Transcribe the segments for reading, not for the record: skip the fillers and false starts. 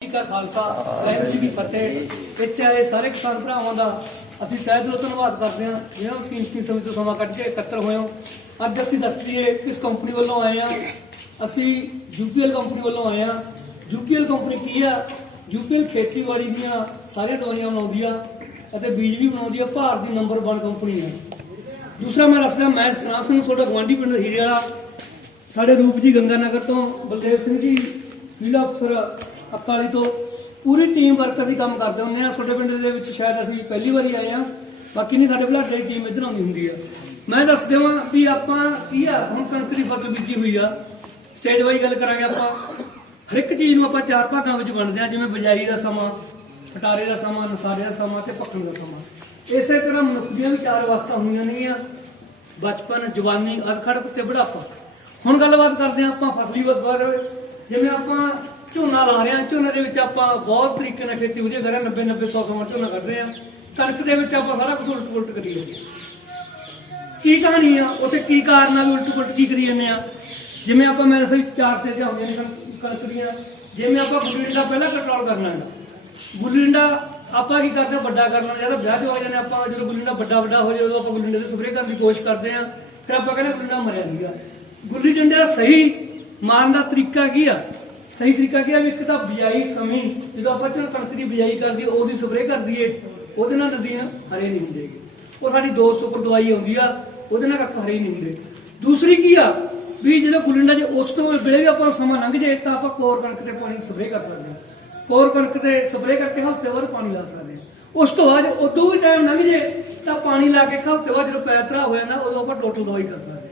का खालसा वाहिगुरू जी की फतेह। इत्थे आए सारे किसान भरावां दा असीं तहे दिलों धन्नवाद करदे हां जिन्हां कीमती समय तो समा कढ के एकत्र होए हो। अज असीं दस दईए किस कंपनी वालों आए हां। असीं यूपीएल कंपनी वालों आए हां। यूपीएल कंपनी की आ? यूपीएल खेतीबाड़ी दीआं सारियां दवाइयां बनाउंदी आ अते बीज भी बनाउंदी आ। भारत दी नंबर 1 कंपनी है। दूसरा मैं दसदा, मैं सतनाम सिंह तुहाडा गवांढी पिंड हीरे वाला, साडे रूप जी गंगानगर तो बलदेव सिंह जी जिला अफसर अकाली तो पूरी टीम वर्क असीं काम करदे हुंदे हां। तुहाडे पिंड दे विच शायद असीं पहली वारी आए हां, बाकी नहीं साडे भलाटे दी टीम इधर आउंदी हुंदी आ। मैं दस देवां भी आपां की आ हुण कणक दी फसल बीजी हुई आ। स्टेज वाइज गल करांगे आपां। हर एक चीज़ नूं आपां चार भागां विच वंडदे हां, जिवें बिजाई दा समां, खटारे दा समां, नसारे दा समां ते पक्कण दा समां। इसे तरह मनुख दीआं भी चार अवस्था हुंदियां नेगीआं, बचपन, जवानी, अधखड़क ते बुढ़ापा। हुण गलबात करदे हां आपां फसली बारे। जिवें आपां झोना ला रहे हैं, झोने दे विच आपां बहुत तरीके नाल खेती वधिया कर रहे हैं, 90-90 100 मन झोना कढ रहे हैं। कणक दे विच आपां सारा कुछ उल्ट पुलट करी जांदे की कहानी आ उत्थे, की कारण आ, उल्ट पुलट की करी जांदे आ। जिवें आपां मेरे से चार स्टेजां आउंदियां ने कणक दीआं। जिवें आपां गुल्ली डंडा पहला कंट्रोल करना है। गुल्ली डंडा आपां की करदे वड्डा करना, जद ब्याह च आ जाने आपां, जो गुल्ली डंडा वड्डा हो जाए उदों आपां गुल्ली डंडे ते स्प्रे करन दी कोशिश करदे हां। फिर आपां कहंदे गुल्ली डंडा मरिया नहींगा। गुल्ली डंडे दा सही मारन दा तरीका की आ? सही तरीका क्या? एक तो बिजाई समय जो आप कणक की बिजाई कर दी वो स्प्रे कर दीए, वो नदीन हरे नहीं होंगे। वो साड़ी 2 सुपर दवाई आती है, वो कख हरे नहीं होंगे। दूसरी की आ भी जो गुलिंडा जो उस तो वेले भी आप समा लंघ जाए तो आप कोर कणक से पानी स्प्रे कर सकते हैं। कोर कणक से स्प्रे करके हफ्ते बाद पानी ला सकते हैं। उस तो बाद उदों भी टाइम लंघ जाए तो पानी ला के हफ्ते बाद जो पैर धरा हो जाता उदों आप टोटल दवाई कर सकते हैं।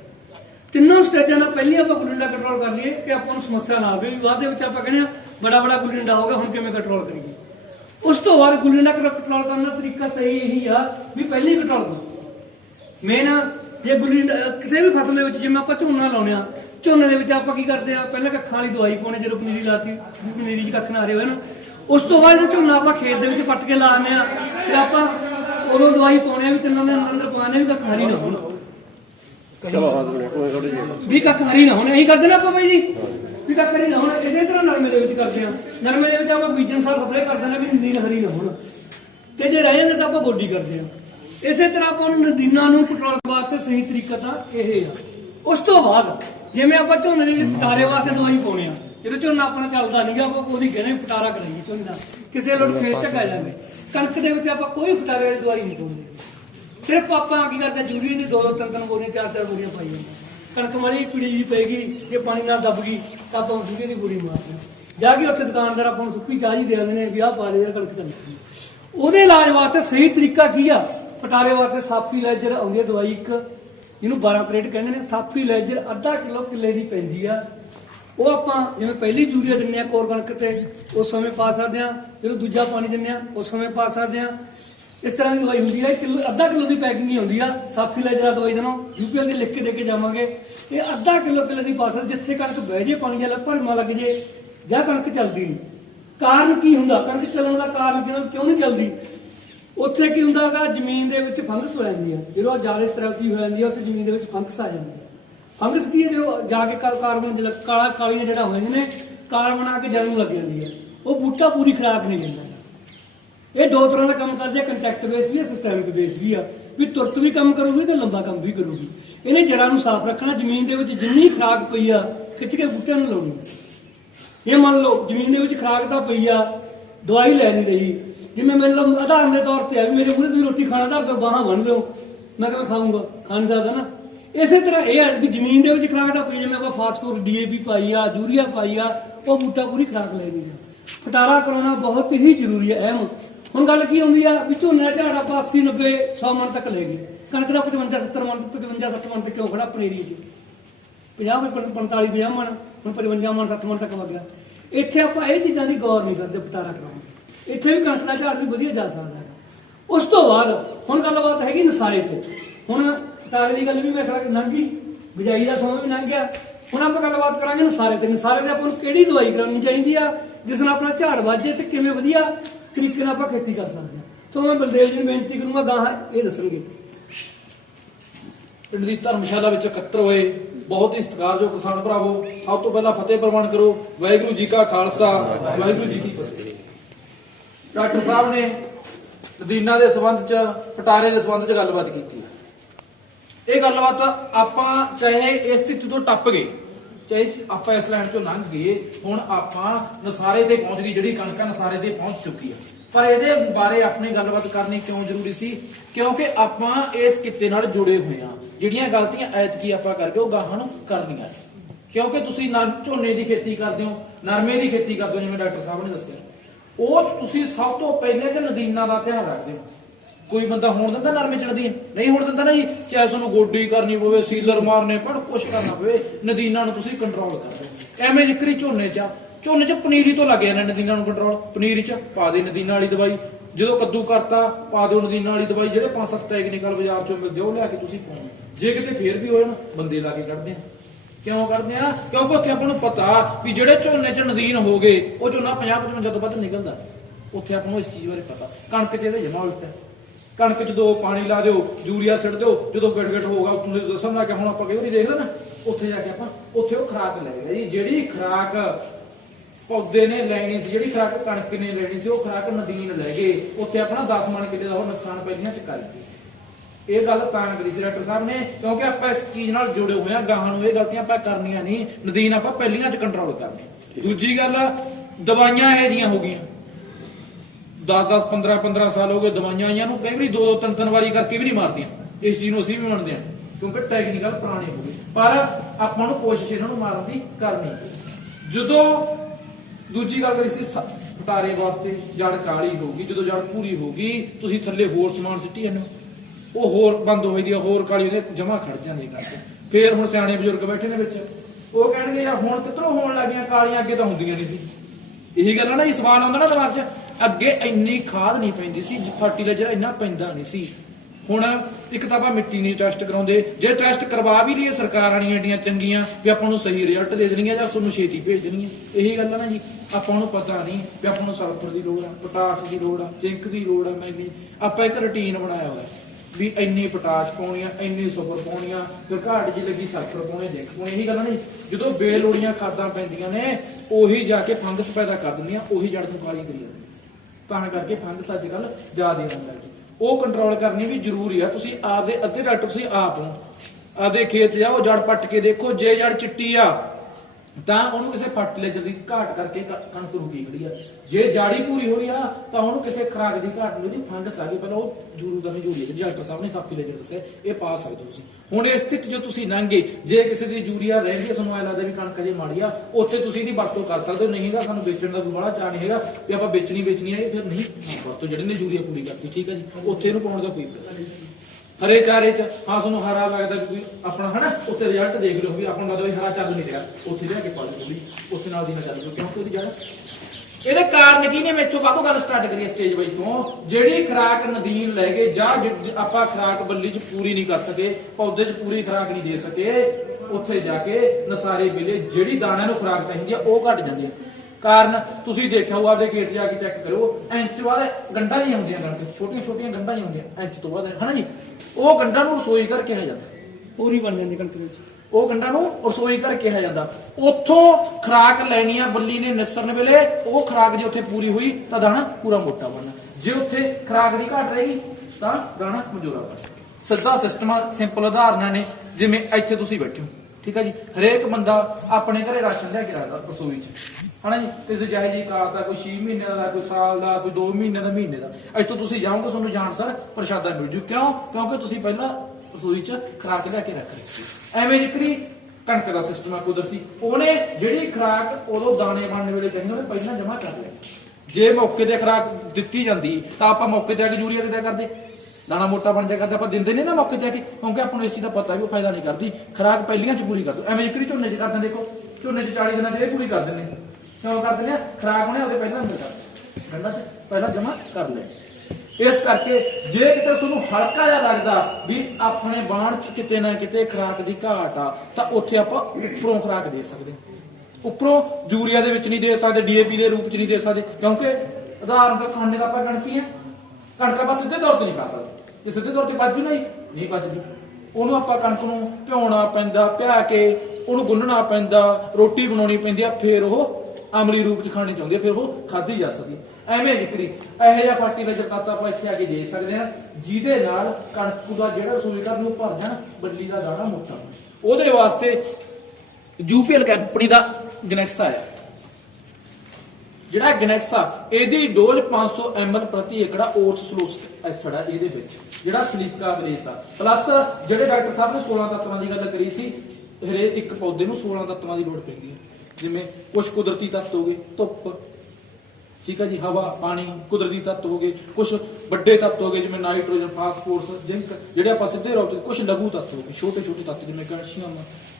तीनों स्टेजां का पहले आप गुल्ली डंडा कंट्रोल कर लीए कि आपको समस्या ना आए। बाद आप कहने बड़ा बड़ा गुल्ली डंडा होगा हम किमें कंट्रोल करिए। उस तो बाद गुल्ली डंडा कंट्रोल करने का तरीका सही यही आ भी पहले ही कंट्रोल करो। मेन जे गुल्ली किसी भी फसल में जिवें आप झोना लाने, झोने के आप करते हैं पहले कखां वाली दवाई पाने, जो पनीरी लाती पनीरी च कख ना रहे हो ना, उस तो बाद जो झोना आप खेत के पट के लाने फिर आप उदों दवाई पाने भी तिनों अंदर पाने भी कख हरी ना हो, भी कख हरी ना होने। यही करते ना आप भाई जी भी कख हरी ना होना। इसे तरह नरमे के करते हैं। नरमे के आप बीजन साल स्प्रे करते हैं भी नदीन हरी ना हो, तो जो रह जाते तो आप गोडी करते हैं। इसे तरह आप नदीना कंट्रोल वास्ते सही तरीका तो यह आ। उस तो बाद जिवें आप झोने के पटारे वास्ते दवाई पाने, जो झोना अपना चलता नहीं आप कहने पटारा कराइए झोने का, किसी लोग खेत ढका जाए। कणक के आप कोई पटारे वाली दवाई नहीं पाते, सिर्फ आप की करते यूरिया की 2-3 बोरियां 4-4 बोरियां पाई जाए। कणक माड़ी पीड़ी जी पेगी जो पानी ना दब गई तो आप यूरिया की बोरी मारते हैं। जाके उत्थे दुकानदार आपको सुक्की चाह ही दे देंगे भी आह पा दे कणक चलती। वो इलाज वास्ते सही तरीका की आ? पटारे वास्ते साफी लेजर आउंदी दवाई एक, जिन्होंने 12 कहते हैं। साफी लेजर आधा किलो किले की पैंदी आ। वो आप जिवें पहली यूरिया दिंदे कोर कणक ते उस समय पा सकते हैं, जो दूजा पानी दिंदे उस समय पा सकते हैं। इस तरह की दवाई होंगी है, किलो आधा किलो की पैकिंग ही होंगी है। साफी लेजर दवाई देना यूपीएल की लिख के दे के जावांगे। ये आधा किलो किलो की पा सकते, जिथे कणक बह जाए पानी वाला भरमा लग जाए जां कणक चलती नहीं। कारण की होंदा? कणक चलने का कारण क्यों नहीं चलती? उत्थे की होंदा गा जमीन दे विच फंगस हो जाती है। जो ज्यादा तरक्की हो जाती है उत्थे जमीन दे विच फंगस आ जाती है। फंगस की है जो जाके कार्बन काला कालियां जिहड़ा हो जांदे ने कार्बन आके जड़ नूं लग जाती है। वो बूटा पूरी खुराक नहीं लेंदा। ये 2 तरह का काम करते हैं, कंटैक्ट बेस भी है, सिस्टैमिक बेस भी है। भी तुरंत भी काम करूगी तो लंबा काम भी करूगी। इन्हें जड़ां नूं साफ रखना, जमीन दे विच जिन्नी खुराक पई आ खिच के बूटिਆਂ ਨੂੰ ਲਾਉਣੀ। ये मान लो जमीन दे विच खुराक तां पई आ, दवाई लै नहीं रही, जिवें मतलब उदाहरण के तौर पर है मेरे मूहरे तुसीं रोटी खाना धर दो बाहां बन दो, मैं किवें खाऊंगा? खा नहीं सकदा ना। इसे तरह यह है भी जमीन दे विच खुराक तां पई, जिवें आपां फास्फोरस DAP पाई आ, यूरिया पाई आ, वो बूटा पूरी खुराक लै नहीं रहा। पटारा कराना बहुत ही जरूरी है, अहम। हुण गल की आउंदी आ भी झोने दा झाड़ आप 80-90-100 मन तक ले गए, कणक दा 55-70 मन 55-60 मन तक क्यों खड़ा पनीरी च 50-45-50 मन, हुण 55 मन 60 मन तक वग गया। इत्थे आप ये चीज़ों की गौर नहीं करते। पटारा कराउण इत्थे भी कणक दा झाड़ भी वधिया जा सकदा है। उस तो बाद हुण गलबात हैगी नसारे ते। हुण पटारे की गल भी मैं लंघी, बिजाई का समय भी लंघ गया। हुण आप गलबात करांगे नसारे ते। नसारे ते आपां नूं किहड़ी दवाई कराउणी चाहीदी आ जिस नाल अपना झाड़ वध जाए ते किवें वधिया तरीके नाल आपां खेती कर सकते हैं। तो मैं बलदेव जी नूं बेनती करूंगा गां ये दसणगे। ਪਿੰਡ ਦੀ ਧਰਮਸ਼ਾਲਾ ਵਿੱਚ ਇਕੱਤਰ ਹੋਏ ਬਹੁਤ ਹੀ ਸਤਿਕਾਰਯੋਗ ਕਿਸਾਨ ਭਰਾਵੋ, ਸਭ ਤੋਂ ਪਹਿਲਾਂ ਫਤਿਹ ਪ੍ਰਵਾਨ ਕਰੋ। ਵਾਹਿਗੁਰੂ ਜੀ ਕਾ ਖਾਲਸਾ, ਵਾਹਿਗੁਰੂ ਜੀ ਕੀ ਫਤਿਹ। ਡਾਕਟਰ ਸਾਹਿਬ ਨੇ ਨਦੀਨਾਂ ਦੇ ਸੰਬੰਧ ਚ, ਪਟਾਰੇ ਦੇ ਸੰਬੰਧ ਚ ਗੱਲਬਾਤ ਕੀਤੀ। ਇਹ ਗੱਲਬਾਤ ਆਪਾਂ ਚਾਹੇ ਇਸ ਸਥਿਤੀ ਤੋਂ ਟੱਪ ਗਏ, ਚਾਹੇ ਆਪਾਂ ਇਸ ਲਾਈਨ ਚੋਂ ਲੰਘ ਗਏ, ਹੁਣ ਆਪਾਂ ਨਸਾਰੇ ਤੇ ਪਹੁੰਚ ਗਈ, ਜਿਹੜੀ ਕਣਕ ਨਸਾਰੇ ਤੇ ਪਹੁੰਚ ਚੁੱਕੀ ਆ। ਪਰ ਇਹਦੇ ਬਾਰੇ ਆਪਣੀ ਗੱਲਬਾਤ ਕਰਨੀ ਕਿਉਂ ਜ਼ਰੂਰੀ ਸੀ? ਕਿਉਂਕਿ ਆਪਾਂ ਇਸ ਕਿੱਤੇ ਨਾਲ ਜੁੜੇ ਹੋਏ ਆ। ਜਿਹੜੀਆਂ ਗਲਤੀਆਂ ਐਤਕੀ ਆਪਾਂ ਕਰਕੇ ਉਹ ਗਾਹਾਂ ਨੂੰ ਕਰਨੀਆਂ, ਕਿਉਂਕਿ ਤੁਸੀਂ ਝੋਨੇ ਦੀ ਖੇਤੀ ਕਰਦੇ ਹੋ, ਨਰਮੇ ਦੀ ਖੇਤੀ ਕਰਦੇ ਹੋ, ਜਿਵੇਂ ਡਾਕਟਰ ਸਾਹਿਬ ਨੇ ਦੱਸਿਆ, ਉਹ ਤੁਸੀਂ ਸਭ ਤੋਂ ਪਹਿਲੇ ਚ ਨਦੀਨਾਂ ਦਾ ਧਿਆਨ ਰੱਖਦੇ ਹੋ। ਕੋਈ ਬੰਦਾ ਹੋਣ ਦਿੰਦਾ ਨਰਮੇ ਚ ਨਦੀਨ? ਨਹੀਂ ਹੋਣ ਦਿੰਦਾ ਨਾ ਜੀ। ਚਾਹੇ ਤੁਹਾਨੂੰ ਗੋਡੀ ਕਰਨੀ ਪਵੇ, ਸੀਲਰ ਮਾਰਨੇ ਪੜ, ਕੁਛ ਕਰਨਾ ਪਵੇ, ਨਦੀਨਾਂ ਨੂੰ ਤੁਸੀਂ ਕੰਟਰੋਲ ਕਰਦੇ। ਐਵੇਂ ਜ਼ਿਕਰੀ ਝੋਨੇ ਚ ਪਨੀਰੀ ਤੋਂ ਲੱਗ ਜਾਂਦਾ ਨਦੀਨਾਂ ਨੂੰ ਕੰਟਰੋਲ। ਪਨੀਰੀ ਚ ਪਾ ਦੇ ਨਦੀਨਾਂ ਵਾਲੀ ਦਵਾਈ, ਜਦੋਂ ਕੱਦੂ ਕਰਤਾ ਪਾ ਦਿਓ ਨਦੀਨਾਂ ਵਾਲੀ ਦਵਾਈ। ਜਿਹੜੇ 5-7 ਟੈਕਨੀਕਲ ਬਾਜ਼ਾਰ ਚੋਂ ਮਿਲਦੇ ਉਹ ਲਿਆ ਕੇ ਤੁਸੀਂ ਪਾਉਣੇ। ਜੇ ਕਿਤੇ ਫੇਰ ਵੀ ਹੋਏ ਨਾ, ਬੰਦੇ ਲਾ ਕੇ ਕੱਢਦੇ ਆ। ਕਿਉਂ ਕੱਢਦੇ ਆ? ਕਿਉਂਕਿ ਉੱਥੇ ਆਪਾਂ ਨੂੰ ਪਤਾ ਵੀ ਜਿਹੜੇ ਝੋਨੇ ਚ ਨਦੀਨ ਹੋ ਗਏ ਉਹ ਝੋਨਾ 50-55 ਤੋਂ ਵੱਧ ਨਿਕਲਦਾ। ਉੱਥੇ ਆਪਾਂ ਨੂੰ ਇਸ ਚੀਜ਼ ਬਾਰੇ ਪਤਾ। ਕਣਕ ਚ ਇਹਦੇ ਜਮਾ ਉਲਟਾ। ਕਣਕ ਚ 2 ਪਾਣੀ ਲਾ ਦਿਓ, ਯੂਰੀਆ ਸਿੱਟ ਦਿਓ, ਜਦੋਂ ਗਿੱਟ ਹੋਊਗਾ ਤੁਸੀਂ ਦੱਸਣ ਲੱਗ ਹੁਣ ਆਪਾਂ ਕਈ ਵਾਰੀ ਦੇਖਦੇ ਨਾ, ਉੱਥੇ ਜਾ ਕੇ ਆਪਾਂ ਉੱਥੇ ਉਹ ਖੁਰਾਕ ਲੈ ਗਏ ਜੀ। ਜਿਹੜੀ ਖੁਰਾਕ ਪੌਦੇ ਨੇ ਲੈਣੀ ਸੀ, ਜਿਹੜੀ ਖੁਰਾਕ ਕਣਕ ਨੇ ਲੈਣੀ ਸੀ, ਉਹ ਖੁਰਾਕ ਨਦੀਨ ਲੈ ਗਏ। ਉੱਥੇ ਆਪਣਾ 10 ਮਣ ਕਿੱਲੇ ਦਾ ਉਹ ਨੁਕਸਾਨ ਪਹਿਲੀਆਂ ਚ ਕਰ ਗਏ। ਇਹ ਗੱਲ ਤਾਂ ਕਰੀ ਸੀ ਡਾਕਟਰ ਸਾਹਿਬ ਨੇ, ਕਿਉਂਕਿ ਆਪਾਂ ਇਸ ਚੀਜ਼ ਨਾਲ ਜੁੜੇ ਹੋਏ ਆ। ਗਾਹਾਂ ਨੂੰ ਇਹ ਗਲਤੀਆਂ ਆਪਾਂ ਕਰਨੀਆਂ ਨਹੀਂ, ਨਦੀਨ ਆਪਾਂ ਪਹਿਲੀਆਂ ਚ ਕੰਟਰੋਲ ਕਰਨੀ। ਦੂਜੀ ਗੱਲ, ਦਵਾਈਆਂ ਇਹ ਜੀਆਂ ਹੋ ਗਈਆਂ, 10-10 15-15 ਸਾਲ ਹੋ ਗਏ ਦਵਾਈਆਂ ਆਈਆਂ ਨੂੰ, ਕਈ ਵਾਰੀ 2-2 3-3 ਵਾਰੀ ਕਰਕੇ ਵੀ ਨਹੀਂ ਮਾਰਦੀਆਂ। ਇਸ ਚੀਜ਼ ਨੂੰ ਅਸੀਂ ਵੀ ਮੰਨਦੇ ਹਾਂ, ਕਿਉਂਕਿ ਟੈਕਨੀਕਲ ਪੁਰਾਣੇ ਹੋ ਗਏ, ਪਰ ਆਪਾਂ ਨੂੰ ਕੋਸ਼ਿਸ਼ ਇਹਨਾਂ ਨੂੰ ਮਾਰਨ ਦੀ ਕਰਨੀ। ਜਦੋਂ ਦੂਜੀ ਗੱਲ ਕਰੀ ਸੀ ਪਟਾਰੇ ਵਾਸਤੇ, ਜੜ ਕਾਲੀ ਹੋਊਗੀ, ਜਦੋਂ ਜੜ ਪੂਰੀ ਹੋਊਗੀ ਤੁਸੀਂ ਥੱਲੇ ਹੋਰ ਸਮਾਨ ਸਿੱਟੀ ਜਾਂਦੇ ਹੋ, ਉਹ ਹੋਰ ਬੰਦ ਹੋਈ ਦੀ, ਹੋਰ ਕਾਲੀ ਉਹਦੇ ਜਮਾ ਖੜ ਜਾਂਦੇ ਕਰਕੇ। ਫੇਰ ਹੁਣ ਸਿਆਣੇ ਬਜ਼ੁਰਗ ਬੈਠੇ ਨੇ ਵਿੱਚ, ਉਹ ਕਹਿਣਗੇ ਯਾਰ ਹੁਣ ਕਿੱਧਰੋਂ ਹੋਣ ਲੱਗੀਆਂ ਕਾਲੀਆਂ, ਅੱਗੇ ਤਾਂ ਹੁੰਦੀਆਂ ਨਹੀਂ ਸੀ। ਇਹੀ ਗੱਲ ਆ ਨਾ, ਇਹ ਸਵਾਲ ਆਉਂਦਾ ਨਾ ਦਿਮਾਗ 'ਚ। ਅੱਗੇ ਇੰਨੀ ਖਾਦ ਨਹੀਂ ਪੈਂਦੀ ਸੀ, ਫਰਟੀਲਾਈਜ਼ਰ ਇੰਨਾ ਪੈਂਦਾ ਨਹੀਂ ਸੀ। ਹੁਣ ਇੱਕ ਤਾਂ ਆਪਾਂ ਮਿੱਟੀ ਨਹੀਂ ਟੈਸਟ ਕਰਾਉਂਦੇ, ਜੇ ਟੈਸਟ ਕਰਵਾ ਵੀ ਲਈਏ ਸਰਕਾਰਾਂ ਨਹੀਂ ਐਡੀਆਂ ਚੰਗੀਆਂ ਵੀ ਆਪਾਂ ਨੂੰ ਸਹੀ ਰਿਜ਼ਲਟ ਦੇ ਦੇਣਗੀਆਂ ਜਾਂ ਤੁਹਾਨੂੰ ਛੇਤੀ ਭੇਜ ਦੇਣਗੀਆਂ। ਇਹੀ ਗੱਲ ਆ ਨਾ ਜੀ, ਆਪਾਂ ਨੂੰ ਪਤਾ ਨਹੀਂ ਵੀ ਆਪਾਂ ਨੂੰ ਸਲਫਰ ਦੀ ਲੋੜ ਆ, ਪੋਟਾਸ਼ ਦੀ ਲੋੜ ਆ, ਜ਼ਿੰਕ ਦੀ ਲੋੜ ਆ, ਮੈਗਨੀਜ਼। ਆਪਾਂ ਇੱਕ ਰੁਟੀਨ ਬਣਾਇਆ ਹੋਇਆ ਵੀ ਇੰਨੀ ਪੋਟਾਸ਼ ਪਾਉਣੀ ਆ, ਇੰਨੀ ਸੁਪਰ ਪਾਉਣੀ ਆ, ਫਿਰ ਘਾਟ ਜੀ ਲੱਗੀ ਸਲਫਰ ਪਾਉਣੇ, ਜ਼ਿੰਕ ਪਾਉਣੀ। ਇਹੀ ਗੱਲ ਨਹੀਂ, ਜਦੋਂ ਬੇਲੋੜੀਆਂ ਖਾਦਾਂ ਪੈਂਦੀਆਂ ਨੇ ਉਹੀ ਜਾ ਕੇ ਫੰਗਸ ਪੈਦਾ ਕਰ ਦਿੰਦੀਆਂ, ਉਹੀ ਜੜ ਨੂੰ ਕਾਲੀ ਕਰੀ ਜਾਂਦੀ। ਤਾਂ ਕਰਕੇ ਫੰਗਸ ਅੱਜ ਕੱਲ ਜ਼ਿਆਦਾ ਹੁੰਦਾ ਜੀ, ਉਹ ਕੰਟਰੋਲ ਕਰਨੀ ਵੀ ਜ਼ਰੂਰੀ ਆ। ਤੁਸੀਂ ਆਪਦੇ ਅੱਧੇ ਡਾਕਟਰ ਤੁਸੀਂ ਆਪ ਹੋ, ਆਪਦੇ ਖੇਤ ਜਾਓ, ਜੜ ਪੱਟ ਕੇ ਦੇਖੋ, ਜੇ ਜੜ ਚਿੱਟੀ ਆ ਤਾਂ ਉਹਨੂੰ ਕਿਸੇ ਫਰਟੀਲਾਈਜ਼ਰ ਦੀ ਘਾਟ ਕਰਕੇ ਕਣਕ ਰੁਕੀ ਖੜੀ ਆ। ਜੇ ਜਾੜੀ ਪੂਰੀ ਹੋਈ ਆ ਤਾਂ ਉਹਨੂੰ ਕਿਸੇ ਖੁਰਾਕ ਦੀ ਘਾਟ ਨਹੀਂ, ਫੰਗਸ ਆ ਗਈ, ਪਹਿਲਾਂ ਉਹ ਜ਼ਰੂਰ ਕਰਨੀ ਜ਼ਰੂਰੀ ਹੈ। ਡਾਕਟਰ ਸਾਹਿਬ ਨੇ ਫਰਟੀਲਾਈਜ਼ਰ ਦੱਸਿਆ, ਇਹ ਪਾ ਸਕਦੇ ਹੋ ਤੁਸੀਂ। ਹੁਣ ਇਸ ਸਥਿਤੀ ਜੋ ਤੁਸੀਂ ਲੰਘੇ, ਜੇ ਕਿਸੇ ਦੀ ਯੂਰੀਆ ਰਹਿ ਗਈ, ਤੁਹਾਨੂੰ ਐ ਲੱਗਦਾ ਵੀ ਕਣਕ ਜੇ ਮਾੜੀ ਆ, ਉੱਥੇ ਤੁਸੀਂ ਇਹਦੀ ਵਰਤੋਂ ਕਰ ਸਕਦੇ ਹੋ। ਨਹੀਂ ਤਾਂ ਸਾਨੂੰ ਵੇਚਣ ਦਾ ਕੋਈ ਬੜਾ ਚਾਅ ਨਹੀਂ ਹੈਗਾ ਵੀ ਆਪਾਂ ਵੇਚਣੀ ਹੈ, ਫਿਰ ਨਹੀਂ ਵਰਤੋਂ। ਜਿਹੜੇ ਨੇ ਯੂਰੀਆ ਪੂਰੀ ਕਰਤੀ, ਠੀਕ ਹੈ ਜੀ, ਉੱਥੇ ਇਹਨੂੰ ਪਾਉਣ ਦਾ ਕੋਈ ਫਾਇਦਾ ਨਹੀਂ। ਹਰੇ ਚਾਰੇ ਚ ਹਾਂ ਤੁਹਾਨੂੰ ਹਰਾ ਲੱਗਦਾ ਵੀ ਕੋਈ ਆਪਣਾ ਹਨਾ, ਉੱਥੇ ਰਿਜ਼ਲਟ ਦੇਖ ਲਓ ਵੀ ਆਪਾਂ ਨੂੰ ਲੱਗਦਾ ਵੀ ਹਰਾ ਚੱਲ ਨਹੀਂ ਰਿਹਾ, ਉੱਥੇ ਲਿਆ ਕੇ ਪਾ ਲਓ ਥੋੜੀ, ਉੱਥੇ ਨਾਲ ਦੀ ਨਾ ਚੱਲ ਜਾਓ, ਕਿਉਂਕਿ ਉਹਦੀ ਜੜ। ਇਹਦੇ ਕਾਰਨ ਕੀ ਨੇ? ਮੈਥੋਂ ਕਾਹਤੋਂ ਗੱਲ ਸਟਾਰਟ ਕਰੀਏ ਸਟੇਜ ਵਾਈਜ਼ ਤੋਂ। ਜਿਹੜੀ ਖੁਰਾਕ ਨਦੀਨ ਲੈ ਗਏ ਜਾਂ ਆਪਾਂ ਖੁਰਾਕ ਬੱਲੀ ਚ ਪੂਰੀ ਨਹੀਂ ਕਰ ਸਕੇ, ਪੌਦੇ ਚ ਪੂਰੀ ਖੁਰਾਕ ਨਹੀਂ ਦੇ ਸਕੇ, ਉੱਥੇ ਜਾ ਕੇ ਨਸਾਰੇ ਵੇਲੇ ਜਿਹੜੀ ਦਾਣਿਆਂ ਨੂੰ ਖੁਰਾਕ ਚਾਹੀਦੀ ਆ ਉਹ ਘਟ ਜਾਂਦੀ ਆ। ਕਾਰਨ ਤੁਸੀਂ ਦੇਖਿਆ ਹੋਊ, ਆਪਦੇ ਖੇਤ ਜਾ ਕੇ ਚੈੱਕ ਕਰੋ, ਇੰਚ ਬਾਅਦ ਗੰਢਾਂ ਹੀ ਆਉਂਦੀਆਂ, ਛੋਟੀਆਂ ਗੰਢਾਂ ਹੀ ਆਉਂਦੀਆਂ ਇੰਚ ਤੋਂ ਬਾਅਦ, ਹਨਾ ਜੀ। ਉਹ ਗੰਢਾਂ ਨੂੰ ਰਸੋਈ ਘਰ ਕਿਹਾ ਜਾਂਦਾ, ਪੂਰੀ ਬਣ ਜਾਂਦੀ ਕਣਕ ਵਿੱਚ। ਉਹ ਗੰਢਾਂ ਨੂੰ ਰਸੋਈ ਘਰ ਕਿਹਾ ਜਾਂਦਾ। ਉੱਥੋਂ ਖੁਰਾਕ ਲੈਣੀ ਆ ਬੱਲੀ ਨੇ ਨਿਸਰਨ ਵੇਲੇ, ਉਹ ਖੁਰਾਕ ਜੇ ਉੱਥੇ ਪੂਰੀ ਹੋਈ ਤਾਂ ਦਾਣਾ ਪੂਰਾ ਮੋਟਾ ਬਣਨਾ। ਜੇ ਉੱਥੇ ਖੁਰਾਕ ਦੀ ਘਾਟ ਰਹੇਗੀ ਤਾਂ ਦਾਣਾ ਕਮਜ਼ੋਰਾ ਬਣਨਾ। ਸਿੱਧਾ ਸਿਸਟਮ ਆ, ਸਿੰਪਲ ਉਦਾਹਰਨਾਂ ਨੇ। ਜਿਵੇਂ ਇੱਥੇ ਤੁਸੀਂ ਬੈਠੇ ਹੋ, ਠੀਕ ਹੈ ਜੀ, ਹਰੇਕ ਬੰਦਾ ਆਪਣੇ ਘਰੇ ਰਾਸ਼ਨ ਲੈ ਕੇ ਰੱਖਦਾ ਰਸੋਈ 'ਚ, ਹਨਾ ਜੀ। ਤੇ ਜਾਇਜ਼ ਜੀ ਕਾਰ ਦਾ ਕੋਈ 6 ਮਹੀਨੇ ਦਾ, ਕੋਈ ਸਾਲ ਦਾ, ਕੋਈ 2 ਮਹੀਨੇ ਦਾ, ਮਹੀਨੇ ਦਾ। ਇੱਥੋਂ ਤੁਸੀਂ ਜਾਓਗੇ ਤੁਹਾਨੂੰ ਜਾਣ ਸਰ ਪ੍ਰਸ਼ਾਦਾ ਮਿਲ ਜੂ। ਕਿਉਂ? ਕਿਉਂਕਿ ਤੁਸੀਂ ਪਹਿਲਾਂ ਰਸੋਈ 'ਚ ਖੁਰਾਕ ਲੈ ਕੇ ਰੱਖ ਰਹੇ। ਐਵੇਂ ਜਿਕਰੀ ਕਣਕ ਦਾ ਸਿਸਟਮ ਆ ਕੁਦਰਤੀ, ਉਹਨੇ ਜਿਹੜੀ ਖੁਰਾਕ ਉਦੋਂ ਦਾਣੇ ਬਣਨ ਵੇਲੇ ਚਾਹੀਦੇ ਉਹਨੇ ਪਹਿਲਾਂ ਜਮਾ ਕਰ ਲਿਆ। ਜੇ ਮੌਕੇ ਤੇ ਖੁਰਾਕ ਦਿੱਤੀ ਜਾਂਦੀ ਤਾਂ ਆਪਾਂ ਮੌਕੇ ਤੇ ਆ ਕੇ ਯੂਰੀਆ ਦੇ ਦਿਆ ਕਰਦੇ, ਦਾਣਾ ਮੋਟਾ ਬਣ ਜਾਇਆ ਕਰਦੇ। ਆਪਾਂ ਦਿੰਦੇ ਨਹੀਂ ਨਾ ਮੌਕੇ ਤੇ ਆ ਕੇ, ਕਿਉਂਕਿ ਆਪਾਂ ਨੂੰ ਇਸ ਚੀਜ਼ ਦਾ ਪਤਾ ਵੀ ਉਹ ਫਾਇਦਾ ਨਹੀਂ ਕਰਦੀ। ਖੁਰਾਕ ਪਹਿਲੀਆਂ 'ਚ ਪੂਰੀ ਕਰ ਦੋ। ਐਵੇਂ ਜਿਕਰੀ ਝੋਨੇ 'ਚ ਕਰਦੇ, ਦੇਖੋ ਝੋਨੇ 'ਚ 40 ਦਿਨਾਂ 'ਚ ਇਹ ਪੂਰੀ ਕਰ ਦਿੰਦੇ। ਕਿਉਂ ਕਰ ਦਿੰਦੇ ਆ? ਖੁਰਾਕ ਉਹਨੇ ਉਹਦੇ ਪਹਿਲਾਂ ਅੰਦਰ ਕਰ ਗੰਢਾਂ 'ਚ ਪਹਿਲਾਂ ਜਮਾ ਕਰ ਲਿਆ। ਇਸ ਕਰਕੇ ਜੇ ਕਿਤੇ ਤੁਹਾਨੂੰ ਹਲਕਾ ਜਿਹਾ ਲੱਗਦਾ ਵੀ ਆਪਣੇ ਬਾਣ 'ਚ ਕਿਤੇ ਨਾ ਕਿਤੇ ਖੁਰਾਕ ਦੀ ਘਾਟ ਆ, ਤਾਂ ਉੱਥੇ ਆਪਾਂ ਉੱਪਰੋਂ ਖੁਰਾਕ ਦੇ ਸਕਦੇ। ਉੱਪਰੋਂ ਯੂਰੀਆ ਦੇ ਵਿੱਚ ਨਹੀਂ ਦੇ ਸਕਦੇ, DAP ਦੇ ਰੂਪ 'ਚ ਨਹੀਂ ਦੇ ਸਕਦੇ, ਕਿਉਂਕਿ ਉਦਾਹਰਨ ਤੋਂ ਖਾਣੇ ਦਾ ਆਪਾਂ ਕਣਕੀ ਆ, ਕਣਕ ਆਪਾਂ ਸਿੱਧੇ ਤੌਰ ਤੇ ਨਹੀਂ ਖਾ ਸਕਦੇ। ਜੇ ਸਿੱਧੇ ਤੌਰ ਤੇ ਬਾਜੂ ਨਹੀਂ ਬਚਦੀ, ਉਹਨੂੰ ਆਪਾਂ ਕਣਕ ਨੂੰ ਭਿਉਣਾ ਪੈਂਦਾ, ਭਿਆ ਕੇ ਉਹਨੂੰ ਗੁੰਨਣਾ ਪੈਂਦਾ, ਰੋਟੀ ਬਣਾਉਣੀ ਪੈਂਦੀ ਆ, ਫਿਰ ਉਹ ਅਮਲੀ ਰੂਪ ਚ ਖਾਣੀ ਚਾਹੁੰਦੀ ਆ, ਫਿਰ ਉਹ ਖਾਧੀ ਜਾ ਸਕਦੀ। ਐਵੇਂ ਵਿਕਰੀ ਇਹੋ ਜਿਹਾ ਫਰਟੀਲਾਈਜ਼ਰ ਖਾਤਾ ਆਪਾਂ ਇੱਥੇ ਆ ਕੇ ਦੇ ਸਕਦੇ ਹਾਂ, ਜਿਹਦੇ ਨਾਲ ਕਣਕ ਦਾ ਜਿਹੜਾ ਰਸੋਈ ਘਰ ਨੂੰ ਭਰ ਜਾਣ, ਬੱਲੀ ਦਾ ਦਾਣਾ ਮੋਟਾ ਹੋਵੇ। ਉਹਦੇ ਵਾਸਤੇ ਯੂਪੀਐਲ ਕੰਪਨੀ ਦਾ ਗਨੈਕਸਾ ਆ। ਜਿਹੜਾ ਗਨੈਕਸਾ ਇਹਦੀ ਡੋਜ਼ 500 ml ਪ੍ਰਤੀ ਏਕੜ ਓਟਸ ਸਲੂਸਟ ਐਸਿਡ ਆ ਇਹਦੇ ਵਿੱਚ, ਜਿਹੜਾ ਸਲੀਕਾ ਬਲੇਸ ਆ, ਪਲੱਸ ਜਿਹੜੇ ਡਾਕਟਰ ਸਾਹਿਬ ਨੇ 16 ਤੱਤਾਂ ਦੀ ਗੱਲ ਕਰੀ ਸੀ, ਹਰੇਕ ਇੱਕ ਪੌਦੇ ਨੂੰ 16 ਤੱਤਾਂ ਦੀ ਲੋੜ ਪੈਂਦੀ ਹੈ। ਜਿਵੇਂ ਕੁਝ ਕੁਦਰਤੀ ਤੱਤ ਹੋ ਗਏ, ਧੁੱਪ, ਠੀਕ ਹੈ ਜੀ, ਹਵਾ, ਪਾਣੀ, ਕੁਦਰਤੀ ਤੱਤ ਹੋ ਗਏ, ਕੁਝ ਵੱਡੇ ਤੱਤ ਹੋ ਗਏ ਜਿਵੇਂ ਨਾਈਟ੍ਰੋਜਨ, ਫਾਸਫੋਰਸ, ਜ਼ਿੰਕ, ਜਿਹੜੇ ਆਪਾਂ ਸਿੱਧੇ ਰੂਪ ਚ, ਕੁਝ ਲਘੂ ਤੱਤ ਹੋ ਗਏ, ਛੋਟੇ ਛੋਟੇ ਤੱਤ ਜਿਵੇਂ ਕੈਲਸ਼ੀਅਮ,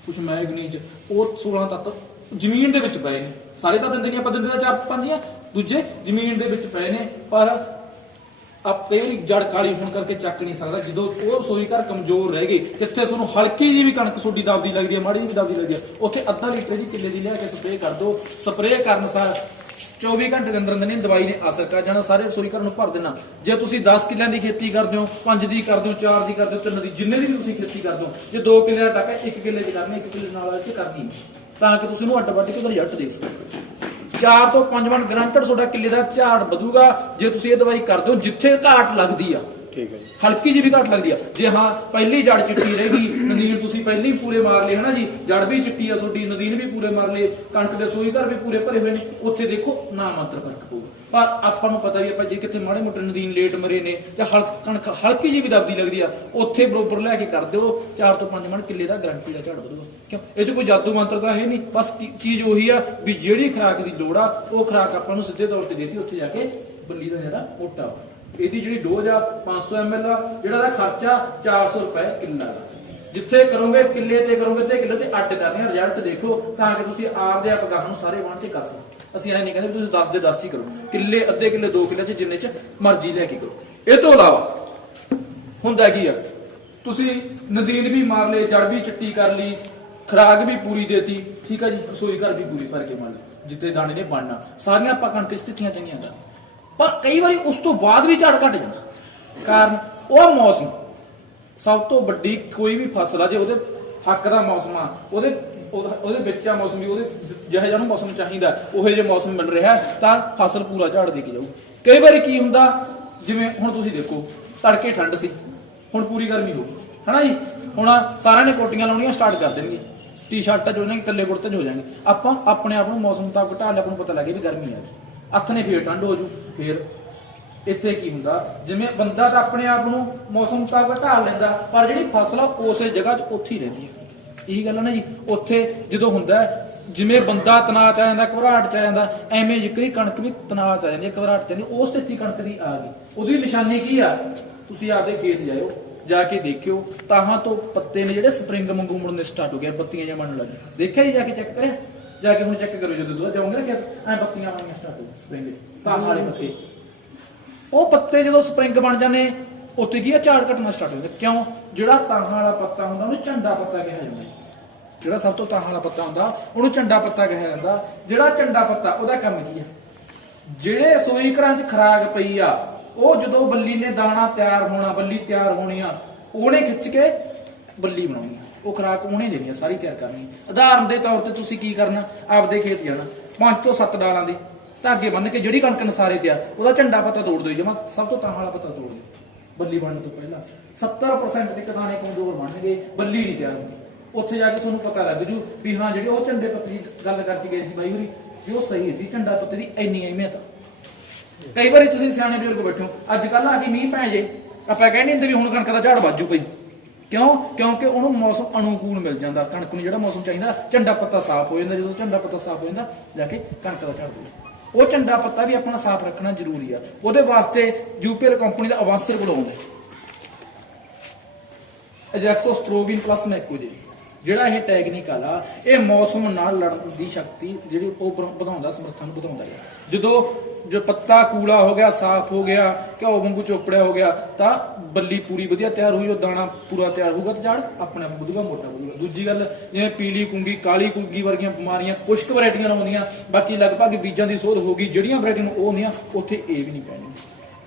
ਕੁਝ ਮੈਗਨੀਜ਼, ਉਹ 16 ਤੱਤ ਜ਼ਮੀਨ ਦੇ ਵਿੱਚ ਪਏ ਨੇ। ਸਾਰੇ ਤਾਂ ਦਿੰਦੇ ਨਹੀਂ, ਆਪਾਂ ਦਿੰਦੇ ਤਾਂ 4-5 ਆ, ਦੂਜੇ ਜ਼ਮੀਨ ਦੇ ਵਿੱਚ ਪਏ ਨੇ, ਪਰ ਆਪ ਕਈ ਵਾਰੀ ਜੜ ਕਾਲੀ ਹੋਣ ਕਰਕੇ ਚੱਕ ਨਹੀਂ ਸਕਦਾ। ਜਦੋਂ ਉਹ ਰਸੋਈ ਘਰ ਕਮਜ਼ੋਰ ਰਹਿ ਗਏ, ਜਿੱਥੇ ਤੁਹਾਨੂੰ ਹਲਕੀ ਜੀ ਵੀ ਕਣਕ ਸੋਡੀ ਦਬਦੀ ਲੱਗਦੀ ਹੈ, ਮਾੜੀ ਜੀ ਵੀ ਦਬਦੀ ਲੱਗਦੀ ਹੈ, ਉੱਥੇ ਅੱਧਾ ਲੀਟਰ ਦੀ ਕਿੱਲੇ ਦੀ ਲਿਆ ਕੇ ਸਪਰੇਅ ਕਰ ਦਿਓ। ਸਪਰੇਅ ਕਰਨ ਸਾਰ 24 ਘੰਟੇ ਦੇ ਅੰਦਰ ਅੰਦਰ ਦਵਾਈ ਨੇ ਅਸਰ ਕਰ ਜਾਣਾ, ਸਾਰੇ ਰਸੋਈ ਘਰ ਨੂੰ ਭਰ ਦੇਣਾ। ਜੇ ਤੁਸੀਂ 10 ਕਿੱਲਿਆਂ ਦੀ ਖੇਤੀ ਕਰਦੇ ਹੋ, 5 ਦੀ ਕਰਦੇ ਹੋ, 4 ਦੀ ਕਰਦੇ ਹੋ, 3 ਦੀ, ਜਿੰਨੇ ਦੀ ਵੀ ਤੁਸੀਂ ਖੇਤੀ ਕਰਦੇ ਹੋ, ਜੇ 2 ਕਿੱਲੇ ਦਾ ਟਾਕਾ 1 ਕਿੱਲੇ ਚ ਕਰਨਾ, 1 ਕਿੱਲੇ ਨਾਲ ਇੱਥੇ ਕਰਨੀ ਨਹੀਂ, ਤਾਂ ਕਿ ਤੁਸੀਂ ਉਹਨੂੰ ਅੱਡ ਵੱਢ ਕੇ ਉਹਦਾ ਰਿਜ਼ਲਟ ਦੇਖ ਸਕੋ। 4 ਤੋਂ 5 ਮਣ ਗਰੰਟਡ ਤੁਹਾਡਾ ਕਿੱਲੇ ਦਾ ਝਾੜ ਵਧੂਗਾ ਜੇ ਤੁਸੀਂ ਇਹ ਦਵਾਈ ਕਰਦੇ ਹੋ। ਜਿੱਥੇ ਘਾਟ ਲੱਗਦੀ ਆ, ਠੀਕ ਹੈ ਜੀ, ਹਲਕੀ ਜਿਹੀ ਵੀ ਘਾਟ ਲੱਗਦੀ ਆ, ਜੇ ਹਾਂ ਪਹਿਲੀ ਜੜ ਚਿੱਟੀ ਰਹੇਗੀ, ਨਦੀਨ ਤੁਸੀਂ ਪਹਿਲੀ ਪੂਰੇ ਮਾਰ ਲਏ ਹਨਾ ਜੀ, ਜੜ ਵੀ ਚਿੱਟੀ ਆ ਤੁਹਾਡੀ, ਨਦੀਨ ਵੀ ਪੂਰੇ ਮਾਰ ਲਏ, ਕਣਕ ਦੇ ਸੋਈ ਘਰ ਵੀ ਪੂਰੇ ਭਰੇ ਹੋਏ ਨੇ, ਉੱਥੇ ਦੇਖੋ ਨਾ ਮਾਤਰ ਫਰਕ ਪਊਗਾ। ਪਰ ਆਪਾਂ ਨੂੰ ਪਤਾ ਵੀ ਆਪਾਂ ਜੇ ਕਿਤੇ ਮਾੜੇ ਮੋਟੇ ਨਦੀਨ ਲੇਟ ਮਰੇ ਨੇ ਜਾਂ ਕਣਕ ਹਲਕੀ ਜਿਹੀ ਵੀ ਦਬਦੀ ਲੱਗਦੀ ਆ, ਉੱਥੇ ਬਰੋਬਰ ਲੈ ਕੇ ਕਰ ਦਿਓ, 4 ਤੋਂ 5 ਮਣ ਕਿੱਲੇ ਦਾ ਗਰੰਟੀ ਦਾ ਝਾੜ ਵਧੂਗਾ। ਕਿਉਂ? ਇਹ 'ਚ ਕੋਈ ਜਾਦੂ ਮੰਤਰ ਤਾਂ ਹੈ ਨਹੀਂ, ਬਸ ਚੀਜ਼ ਉਹੀ ਆ ਵੀ ਜਿਹੜੀ ਖੁਰਾਕ ਦੀ ਲੋੜ ਆ ਉਹ ਖੁਰਾਕ ਆਪਾਂ ਨੂੰ ਸਿੱਧੇ ਤੌਰ ਤੇ ਦੇਤੀ, ਉੱਥੇ ਜਾ ਕੇ ਬੱਲੀ ਦਾ ਜਿਹੜਾ ਮੋਟਾ ਵਾ। ਇਹਦੀ ਜਿਹੜੀ ਡੋਜ਼ ਆ 500 ml ਆ, ਜਿਹੜਾ ਦਾ ਖਰਚਾ 400 ਰੁਪਏ ਕਿੱਲਾ ਦਾ। ਜਿੱਥੇ ਕਰੋਗੇ ਕਿੱਲੇ ਤੇ ਕਰੋਗੇ ਤੇ ਕਿੱਲੇ ਤੇ ਅੱਡ ਕਰਨੇ ਆ, ਰਿਜ਼ਲਟ ਦੇਖੋ, ਤਾਂ ਕਿ ਤੁਸੀਂ ਆਪਦੇ ਆਪ ਗਾਹਾਂ ਨੂੰ ਸਾਰੇ ਵਾਂਢ ਤੇ ਕਰ ਸਕੋ। ਅਸੀਂ ਐ ਨਹੀਂ ਕਹਿੰਦੇ ਤੁਸੀਂ 10 ਦੇ 10 ਹੀ ਕਰੋ, ਕਿੱਲੇ, ਅੱਧੇ ਕਿੱਲੇ, 2 ਕਿੱਲੇ ਚ ਜਿੰਨੇ ਚ ਮਰਜ਼ੀ ਲੈ ਕੇ ਕਰੋ। ਇਹ ਤੋਂ ਇਲਾਵਾ ਹੁੰਦਾ ਕੀ ਆ, ਤੁਸੀਂ ਨਦੀਨ ਵੀ ਮਾਰ ਲਏ, ਜੜ ਵੀ ਚਿੱਟੀ ਕਰ ਲਈ, ਖੁਰਾਕ ਵੀ ਪੂਰੀ ਦੇਤੀ, ਠੀਕ ਆ ਜੀ, ਰਸੋਈ ਘਰ ਵੀ ਪੂਰੀ ਭਰ ਕੇ ਮੰਨ ਲਈ, ਜਿੱਤੇ ਦਾਣੇ ਨੇ ਬਣਨਾ, ਸਾਰੀਆਂ ਆਪਾਂ ਕਣਕ ਸਥਿਤੀਆਂ ਚੰਗੀਆਂ ਕਰ। ਪਰ ਕਈ ਵਾਰੀ ਉਸ ਤੋਂ ਬਾਅਦ ਵੀ ਝਾੜ ਘਟ ਜਾਂਦਾ, ਕਾਰਨ ਉਹ ਮੌਸਮ। ਸਭ ਤੋਂ ਵੱਡੀ ਕੋਈ ਵੀ ਫਸਲ ਆ, ਜੇ ਉਹਦੇ ਹੱਕ ਦਾ ਮੌਸਮ ਆ, ਉਹਦੇ ਵਿੱਚ ਆ ਮੌਸਮ ਵੀ, ਉਹਦੇ ਜਿਹੋ ਜਿਹਾ ਨੂੰ ਮੌਸਮ ਚਾਹੀਦਾ ਉਹੋ ਜਿਹੇ ਮੌਸਮ ਮਿਲ ਰਿਹਾ, ਤਾਂ ਫਸਲ ਪੂਰਾ ਝਾੜ ਦੇ ਕੇ ਜਾਊ। ਕਈ ਵਾਰੀ ਕੀ ਹੁੰਦਾ, ਜਿਵੇਂ ਹੁਣ ਤੁਸੀਂ ਦੇਖੋ, ਤੜਕੇ ਠੰਡ ਸੀ, ਹੁਣ ਪੂਰੀ ਗਰਮੀ ਹੋ ਗਈ ਹਨਾ ਜੀ, ਹੁਣ ਸਾਰਿਆਂ ਨੇ ਕੋਟੀਆਂ ਲਾਉਣੀਆਂ ਸਟਾਰਟ ਕਰ ਦੇਣਗੇ, ਟੀ-ਸ਼ਰਟਾਂ ਚ ਹੋ ਜਾਣਗੇ, ਇਕੱਲੇ ਕੁੜਤੇ ਚ ਹੋ ਜਾਣਗੇ। ਆਪਾਂ ਆਪਣੇ ਆਪ ਨੂੰ ਮੌਸਮ ਮੁਤਾਬਕ ਢਾਲ ਲਿਆ, ਆਪਾਂ ਨੂੰ ਪਤਾ ਲੱਗੇ ਵੀ ਗਰਮੀ ਆ ਗਈ, ਹੱਥ ਨੇ ਫੇਰ ਠੰਡ ਹੋ ਜੂ। ਫੇਰ ਇੱਥੇ ਕੀ ਹੁੰਦਾ, ਜਿਵੇਂ ਬੰਦਾ ਤਾਂ ਆਪਣੇ ਆਪ ਨੂੰ ਮੌਸਮ ਮੁਤਾਬਕ ਢਾਲ ਲੈਂਦਾ, ਪਰ ਜਿਹੜੀ ਫਸਲ ਆ ਉਸੇ ਜਗ੍ਹਾ 'ਚ ਉੱਥੇ ਹੀ ਰਹਿੰਦੀ ਹੈ। ਇਹੀ ਗੱਲ ਹੈ ਨਾ ਜੀ, ਉੱਥੇ ਜਦੋਂ ਹੁੰਦਾ ਜਿਵੇਂ ਬੰਦਾ ਤਣਾਅ 'ਚ ਆ ਜਾਂਦਾ, ਘਬਰਾਹਟ 'ਚ ਆ ਜਾਂਦਾ, ਐਵੇਂ ਜਿਕਰੀ ਕਣਕ ਵੀ ਤਣਾਅ 'ਚ ਆ ਜਾਂਦੀ ਹੈ, ਘਬਰਾਹਟ 'ਚ ਜਾਂਦੀ, ਉਸ ਸਥਿਤੀ ਕਣਕ ਦੀ ਆ ਗਈ। ਉਹਦੀ ਨਿਸ਼ਾਨੀ ਕੀ ਆ, ਤੁਸੀਂ ਆਪਦੇ ਖੇਤ ਜਾਇਓ, ਜਾ ਕੇ ਦੇਖਿਓ, ਤਾਹਾਂ ਤੋਂ ਪੱਤੇ ਨੇ ਜਿਹੜੇ ਸਪਰਿੰਗ ਵਾਂਗੂ ਮੁੜਨੇ ਸਟਾਰਟ ਹੋ ਗਏ, ਬੱਤੀਆਂ ਜਿਹਾ ਬਣਨ ਲੱਗ ਗਈਆਂ। ਦੇਖਿਆ ਜੀ, ਜਾ ਕੇ ਚੈੱਕ ਕਰਿਆ, ਜਾ ਕੇ ਹੁਣ ਚੈੱਕ ਕਰੋ, ਜਦੋਂ ਦੁਆ ਜਾਓਗੇ ਨਾ ਖੇਤ, ਐ ਬੱਤੀਆਂ ਬਣਨੀਆਂ ਸਟਾਰਟ ਹੋ ਗਈਆਂ, ਸਪਰਿੰਗ ਤਾਹਾਂ ਵਾਲੇ ਪੱਤੇ। ਉਹ ਪੱਤੇ ਜਦੋਂ ਸਪਰਿੰਗ ਬਣ ਜਾਂਦੇ, ਉੱਥੇ ਕੀ ਆ, ਝਾੜ ਘਟਣਾ ਸਟਾਰਟ ਹੋ ਜਾਂਦਾ। ਕਿਉਂ? ਜਿਹੜਾ ਤਾਹਾਂ ਵਾਲਾ ਪੱਤਾ ਹੁੰਦਾ ਉਹਨੂੰ ਝੰਡਾ ਪੱਤਾ ਕਿਹਾ ਜਾਂਦਾ। ਜਿਹੜਾ ਸਭ ਤੋਂ ਤਾਹਾਂ ਵਾਲਾ ਪੱਤਾ ਹੁੰਦਾ ਉਹਨੂੰ ਝੰਡਾ ਪੱਤਾ ਕਿਹਾ ਜਾਂਦਾ। ਜਿਹੜਾ ਝੰਡਾ ਪੱਤਾ, ਉਹਦਾ ਕੰਮ ਕੀ ਆ, ਜਿਹੜੇ ਰਸੋਈ ਘਰਾਂ 'ਚ ਖਰਾਕ ਪਈ ਆ, ਉਹ ਜਦੋਂ ਬੱਲੀ ਨੇ ਦਾਣਾ ਤਿਆਰ ਹੋਣਾ, ਬੱਲੀ ਤਿਆਰ ਹੋਣੀ ਆ, ਉਹਨੇ ਖਿੱਚ ਕੇ ਬੱਲੀ ਬਣਾਉਣੀ ਆ, ਉਹ ਖਰਾਕ ਉਹਨੇ ਦੇਣੀ ਆ, ਸਾਰੀ ਤਿਆਰ ਕਰਨੀ। ਉਦਾਹਰਨ ਦੇ ਤੌਰ ਤੇ ਤੁਸੀਂ ਕੀ ਕਰਨਾ, ਆਪਦੇ ਖੇਤ ਜਾਣਾ, 5 ਤੋਂ 7 ਡਾਲਾਂ ਦੇ ਧਾਗੇ ਬੰਨ ਕੇ ਜਿਹੜੀ ਕਣਕ ਨਸਾਰੇ ਤੇ ਆ, ਉਹਦਾ ਝੰਡਾ ਪੱਤਾ ਤੋੜ ਦਿਓ, ਜਮਾ ਸਭ ਤੋਂ ਤਾਹਾਂ ਵਾਲਾ ਪੱਤਾ ਤੋੜ ਦਿਓ ਬੱਲੀ ਬਣਨ ਤੋਂ ਪਹਿਲਾਂ। 70% ਦੇ ਦਾਣੇ ਕਮਜ਼ੋਰ ਬਣਨਗੇ, ਬੱਲੀ ਨਹੀਂ ਤਿਆਰ ਹੁੰਦੀ। ਉੱਥੇ ਜਾ ਕੇ ਤੁਹਾਨੂੰ ਪਤਾ ਲੱਗ ਜੂ ਵੀ ਹਾਂ, ਜਿਹੜੇ ਉਹ ਝੰਡੇ ਪੱਤੇ ਦੀ ਗੱਲ ਕਰਕੇ ਗਏ ਸੀ ਬਾਈ ਹੋਰੀ, ਵੀ ਉਹ ਸਹੀ ਸੀ, ਝੰਡਾ ਪੱਤੇ ਦੀ ਇੰਨੀ ਅਹਿਮੀਅਤ ਆ। ਕਈ ਵਾਰੀ ਤੁਸੀਂ ਸਿਆਣੇ ਬਜ਼ੁਰਗ ਬੈਠੋ, ਅੱਜ ਕੱਲ ਆ ਕੇ ਮੀਂਹ ਪੈ ਜੇ, ਆਪਾਂ ਕਹਿ ਨਹੀਂ ਹੁੰਦੇ ਵੀ ਹੁਣ ਕਣਕ ਦਾ ਝਾੜ ਵਾਜੂ ਪਈ। ਕਿਉਂ? ਕਿਉਂਕਿ ਉਹਨੂੰ ਮੌਸਮ ਅਨੁਕੂਲ ਮਿਲ ਜਾਂਦਾ, ਕਣਕ ਨੂੰ ਜਿਹੜਾ ਮੌਸਮ ਚਾਹੀਦਾ, ਝੰਡਾ ਪੱਤਾ ਸਾਫ਼ ਹੋ ਜਾਂਦਾ। ਜਦੋਂ ਝੰਡਾ ਪੱਤਾ ਸਾਫ਼ ਹੋ ਜਾਂਦਾ, ਜਾ ਕੇ ਕਣਕ ਦਾ ਝਾੜ ਪਊ। ਉਹ ਝੰਡਾ ਪੱਤਾ ਵੀ ਆਪਣਾ ਸਾਫ਼ ਰੱਖਣਾ ਜ਼ਰੂਰੀ ਆ। ਉਹਦੇ ਵਾਸਤੇ ਯੂਪੀਐਲ ਕੰਪਨੀ ਦਾ ਅਵਾਂਸਰ ਬਣਾਉਂਦੇ ਐਜੈਕਸੋਸਟ੍ਰੋਬਿਨ ਪਲੱਸ ਮੈਕੋਜੇ, ਜਿਹੜਾ ਇਹ ਟੈਕਨੀਕਲ ਆ, ਇਹ ਮੌਸਮ ਨਾਲ ਲੜਨ ਦੀ ਸ਼ਕਤੀ ਜਿਹੜੀ ਉਹ ਵਧਾਉਂਦਾ, ਸਮਰੱਥਾ ਨੂੰ ਵਧਾਉਂਦਾ ਹੈ। ਜਦੋਂ ਪੱਤਾ ਕੂਲਾ ਹੋ ਗਿਆ, ਸਾਫ਼ ਹੋ ਗਿਆ, ਘਿਓ ਵਾਂਗੂ ਚੋਪੜਿਆ ਹੋ ਗਿਆ, ਤਾਂ ਬੱਲੀ ਪੂਰੀ ਵਧੀਆ ਤਿਆਰ ਹੋਈ, ਉਹ ਦਾਣਾ ਪੂਰਾ ਤਿਆਰ ਹੋਊਗਾ, ਤੇ ਝਾੜ ਆਪਣੇ ਆਪ ਵਧੂਗਾ, ਮੋਟਾ ਵਧੂਗਾ। ਦੂਜੀ ਗੱਲ, ਜਿਵੇਂ ਪੀਲੀ ਕੁੰਗੀ, ਕਾਲੀ ਕੁੰਗੀ ਵਰਗੀਆਂ ਬਿਮਾਰੀਆਂ ਕੁਝ ਕੁ ਵੈਰਾਈਟੀਆਂ ਨਾਲ ਆਉਂਦੀਆਂ, ਬਾਕੀ ਲਗਭਗ ਬੀਜਾਂ ਦੀ ਸੋਧ ਹੋ ਗਈ, ਜਿਹੜੀਆਂ ਵੈਰਾਈਟੀਆਂ ਨੂੰ ਉਹ ਹੁੰਦੀਆਂ, ਉੱਥੇ ਇਹ ਵੀ ਨਹੀਂ ਪੈਣੀ।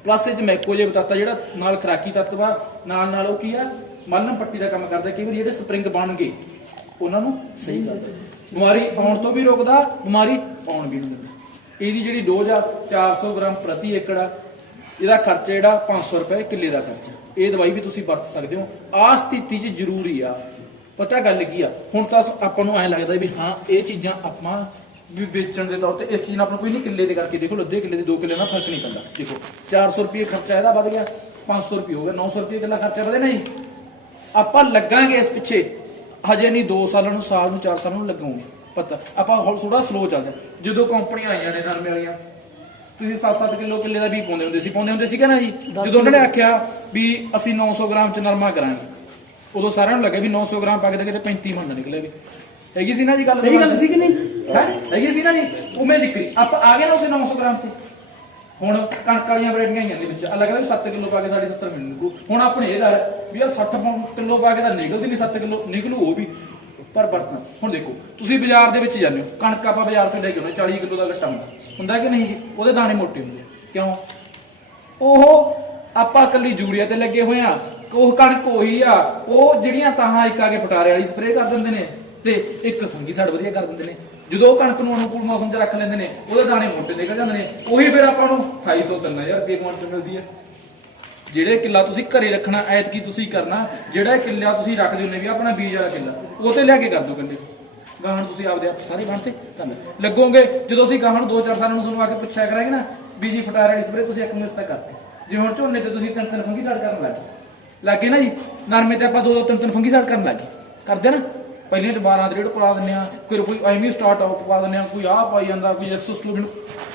ਪਲੱਸ ਇਹ 'ਚ ਮੈਕੋਜੇ ਬਤਾਤਾ, ਜਿਹੜਾ ਨਾਲ ਖਰਾਕੀ ਤੱਤ ਵਾ, ਨਾਲ ਉਹ ਕੀ ਆ, ਮਲਮ ਪੱਟੀ ਦਾ ਕੰਮ ਕਰਦਾ। ਕਈ ਵਾਰੀ ਜਿਹੜੇ ਸਪਰਿੰਗ ਬਣ ਗਏ ਉਹਨਾਂ ਨੂੰ ਸਹੀ ਕਰਦਾ, ਬਿਮਾਰੀ ਆਉਣ ਤੋਂ ਵੀ ਰੋਕਦਾ, ਬਿਮਾਰੀ ਆਉਣ ਵੀ ਨਹੀਂ ਦਿੰਦਾ। ਇਹਦੀ ਜਿਹੜੀ ਡੋਜ਼ ਆ 400 ਗ੍ਰਾਮ ਪ੍ਰਤੀ ਏਕੜ ਆ। ਇਹਦਾ ਖਰਚਾ ਜਿਹੜਾ 500 ਰੁਪਏ ਕਿੱਲੇ ਦਾ ਖਰਚਾ। ਇਹ ਦਵਾਈ ਵੀ ਤੁਸੀਂ ਵਰਤ ਸਕਦੇ ਹੋ। ਆਹ ਸਥਿਤੀ 'ਚ ਜ਼ਰੂਰੀ ਆ। ਪਤਾ ਗੱਲ ਕੀ ਆ, ਹੁਣ ਤਾਂ ਆਪਾਂ ਨੂੰ ਐਂ ਲੱਗਦਾ ਵੀ ਹਾਂ ਇਹ ਚੀਜ਼ਾਂ ਆਪਾਂ ਵੀ ਵੇਚਣ ਦੇ ਤੌਰ ਤੇ ਇਸ ਚੀਜ਼ ਨਾਲ ਆਪਾਂ ਕੋਈ ਨਹੀਂ, ਕਿੱਲੇ ਦੇ ਕਰਕੇ ਦੇਖੋ, ਅੱਧੇ ਕਿੱਲੇ ਦੇ 2 ਕਿੱਲੇ ਨਾਲ ਫਰਕ ਨਹੀਂ ਪੈਂਦਾ। ਦੇਖੋ 400 ਰੁਪਏ ਖਰਚਾ ਇਹਦਾ ਵੱਧ ਗਿਆ, 500 ਰੁਪਏ ਹੋ ਗਿਆ, 900 ਰੁਪਏ ਕਿੱਲਾ ਖਰਚਾ ਵਧੇ ਨਹੀਂ। ਆਪਾਂ ਲੱਗਾਂਗੇ ਇਸ ਪਿੱਛੇ ਹਜੇ ਨਹੀਂ, 2 ਸਾਲਾਂ ਨੂੰ, ਸਾਲ ਨੂੰ, 4 ਸਾਲਾਂ ਨੂੰ ਲੱਗਾਂਗੇ। ਪਤਾ ਆਪਾਂ ਹੁਣ ਥੋੜਾ ਸਲੋ ਚੱਲਦਾ। ਜਦੋਂ ਕੰਪਨੀਆਂ ਆਈਆਂ ਨੇ ਨਰਮੇ ਵਾਲੀਆਂ, ਤੁਸੀਂ 7-7 ਕਿਲੋ ਕਿੱਲੇ ਦਾ ਵੀ ਪਾਉਂਦੇ ਹੁੰਦੇ ਸੀ ਕਿ ਨਾ ਜੀ। ਜਦੋਂ ਉਹਨਾਂ ਨੇ ਆਖਿਆ ਵੀ ਅਸੀਂ 900 ਗ੍ਰਾਮ ਚ ਨਰਮਾ ਕਰਾਂਗੇ, ਉਦੋਂ ਸਾਰਿਆਂ ਨੂੰ ਲੱਗਿਆ ਵੀ 900 ਗ੍ਰਾਮ ਪਾ ਕੇ ਤਾਂ ਕਿਤੇ 35 ਮੰਨ ਨਿਕਲੇ ਵੀ। ਹੈਗੀ ਸੀ ਨਾ ਜੀ ਗੱਲ? ਸਹੀ ਗੱਲ ਸੀ ਕਿ ਨਹੀਂ? ਹੈ ਹੈਗੀ ਸੀ ਨਾ ਜੀ। ਉਵੇਂ ਦਿੱਕਰੀ ਆਪਾਂ ਆ ਗਏ ਨਾ ਉਸੇ 900 ਗ੍ਰਾਮ ਤੇ। ਹੁਣ ਕਣਕ ਵਾਲੀਆਂ ਵੈਰਾਈਟੀਆਂ ਆਈਆਂ ਦੇ ਵਿੱਚ ਲੱਗਦਾ ਵੀ 7 ਕਿਲੋ ਪਾ ਕੇ 70 ਮਿਲਣਗੇ। ਹੁਣ ਆਪਣੇ ਇਹਦਾ ਵੀ ਆ 60 ਕਿਲੋ ਪਾ ਕੇ ਤਾਂ ਨਿਕਲਦੀ ਨਹੀਂ, 7 ਕਿਲੋ ਨਿਕਲੂ ਉਹ ਵੀ ਪਰ ਬਰਤਨ। ਹੁਣ ਦੇਖੋ ਤੁਸੀਂ ਬਾਜ਼ਾਰ ਦੇ ਵਿੱਚ ਜਾਂਦੇ ਹੋ, ਕਣਕ ਆਪਾਂ ਬਾਜ਼ਾਰ ਤੋਂ ਲੈ ਕੇ ਆਉਂਦੇ 40 ਕਿਲੋ ਦਾ ਗੱਟਾ ਹੁੰਦਾ ਕਿ ਨਹੀਂ ਜੀ। ਉਹਦੇ ਦਾਣੇ ਮੋਟੇ ਹੁੰਦੇ ਕਿਉਂ? ਉਹ ਆਪਾਂ ਇਕੱਲੀ ਯੂਰੀਆ ਤੇ ਲੱਗੇ ਹੋਏ ਆ। ਉਹ ਕਣਕ ਉਹੀ ਆ, ਉਹ ਜਿਹੜੀਆਂ ਤਾਹਾਂ ਇੱਕ ਆ ਕੇ ਪਟਾਰੇ ਵਾਲੀ ਸਪਰੇਅ ਕਰ ਦਿੰਦੇ ਨੇ ਤੇ ਇੱਕ ਫੰਗੀਸਾਈਡ ਵਧੀਆ ਕਰ ਦਿੰਦੇ ਨੇ। ਜਦੋਂ ਕਣਕ ਨੂੰ ਅਨੁਕੂਲ ਮੌਸਮ 'ਚ ਰੱਖ ਲੈਂਦੇ ਨੇ, ਉਹਦੇ ਦਾਣੇ ਮੋਟੇ ਨਿਕਲ ਜਾਂਦੇ ਨੇ। ਉਹੀ ਫਿਰ ਆਪਾਂ ਨੂੰ 250-3000 ਰੁਪਏ ਕੁਇੰਟਲ ਮਿਲਦੀ ਹੈ। ਜਿਹੜੇ ਕਿੱਲਾ ਤੁਸੀਂ ਘਰੇ ਰੱਖਣਾ, ਐਤਕੀ ਤੁਸੀਂ ਕਰਨਾ, ਜਿਹੜਾ ਕਿੱਲਾ ਤੁਸੀਂ ਰੱਖਦੇ ਹੁੰਦੇ ਵੀ ਆਪਣਾ ਬੀਜ ਵਾਲਾ ਕਿੱਲਾ, ਉਹ ਤੇ ਲਿਆ ਕੇ ਕਰ ਦਿਓ ਕਿੱਲੇ। ਗਾਹਣ ਤੁਸੀਂ ਆਪਦੇ ਆਪ ਸਾਰੇ ਬਣ ਤੇ ਕਰ ਲੱਗੋਗੇ। ਜਦੋਂ ਅਸੀਂ ਗਾਹਣ 2-4 ਸਾਲਾਂ ਨੂੰ ਤੁਹਾਨੂੰ ਆ ਕੇ ਪੁੱਛਿਆ ਕਰਾਂਗੇ ਨਾ ਬੀਜੀ ਫਟਾਰੇ ਵਾਲੀ ਸਪਰੇਅ ਤੁਸੀਂ ਇੱਕ ਮਿਸ ਤਾਂ ਕਰਤੇ। ਜਿਵੇਂ ਹੁਣ ਝੋਨੇ ਤੇ ਤੁਸੀਂ 3-3 ਫੰਗੀਸਾਈਡ ਕਰਨ ਲੱਗੇ ਨਾ ਜੀ। ਨਰਮੇ ਤੇ ਆਪਾਂ 2-3 ਫੰਗੀਸਾਈਡ ਕਰਨ ਲੱਗੇ, ਕਰਦੇ ਨਾ। ਪਹਿਲੇ 12 ਰੇਡ ਪਾ ਦਿੰਦੇ ਆ, ਕੋਈ ਐਵੇਂ ਸਟਾਰਟ ਆਊਟ ਪਾ ਦਿੰਦੇ ਆ, ਕੋਈ ਆਹ ਪਾਈ ਜਾਂਦਾ, ਕੋਈ ਐਕਸੋਸਟੋਲ।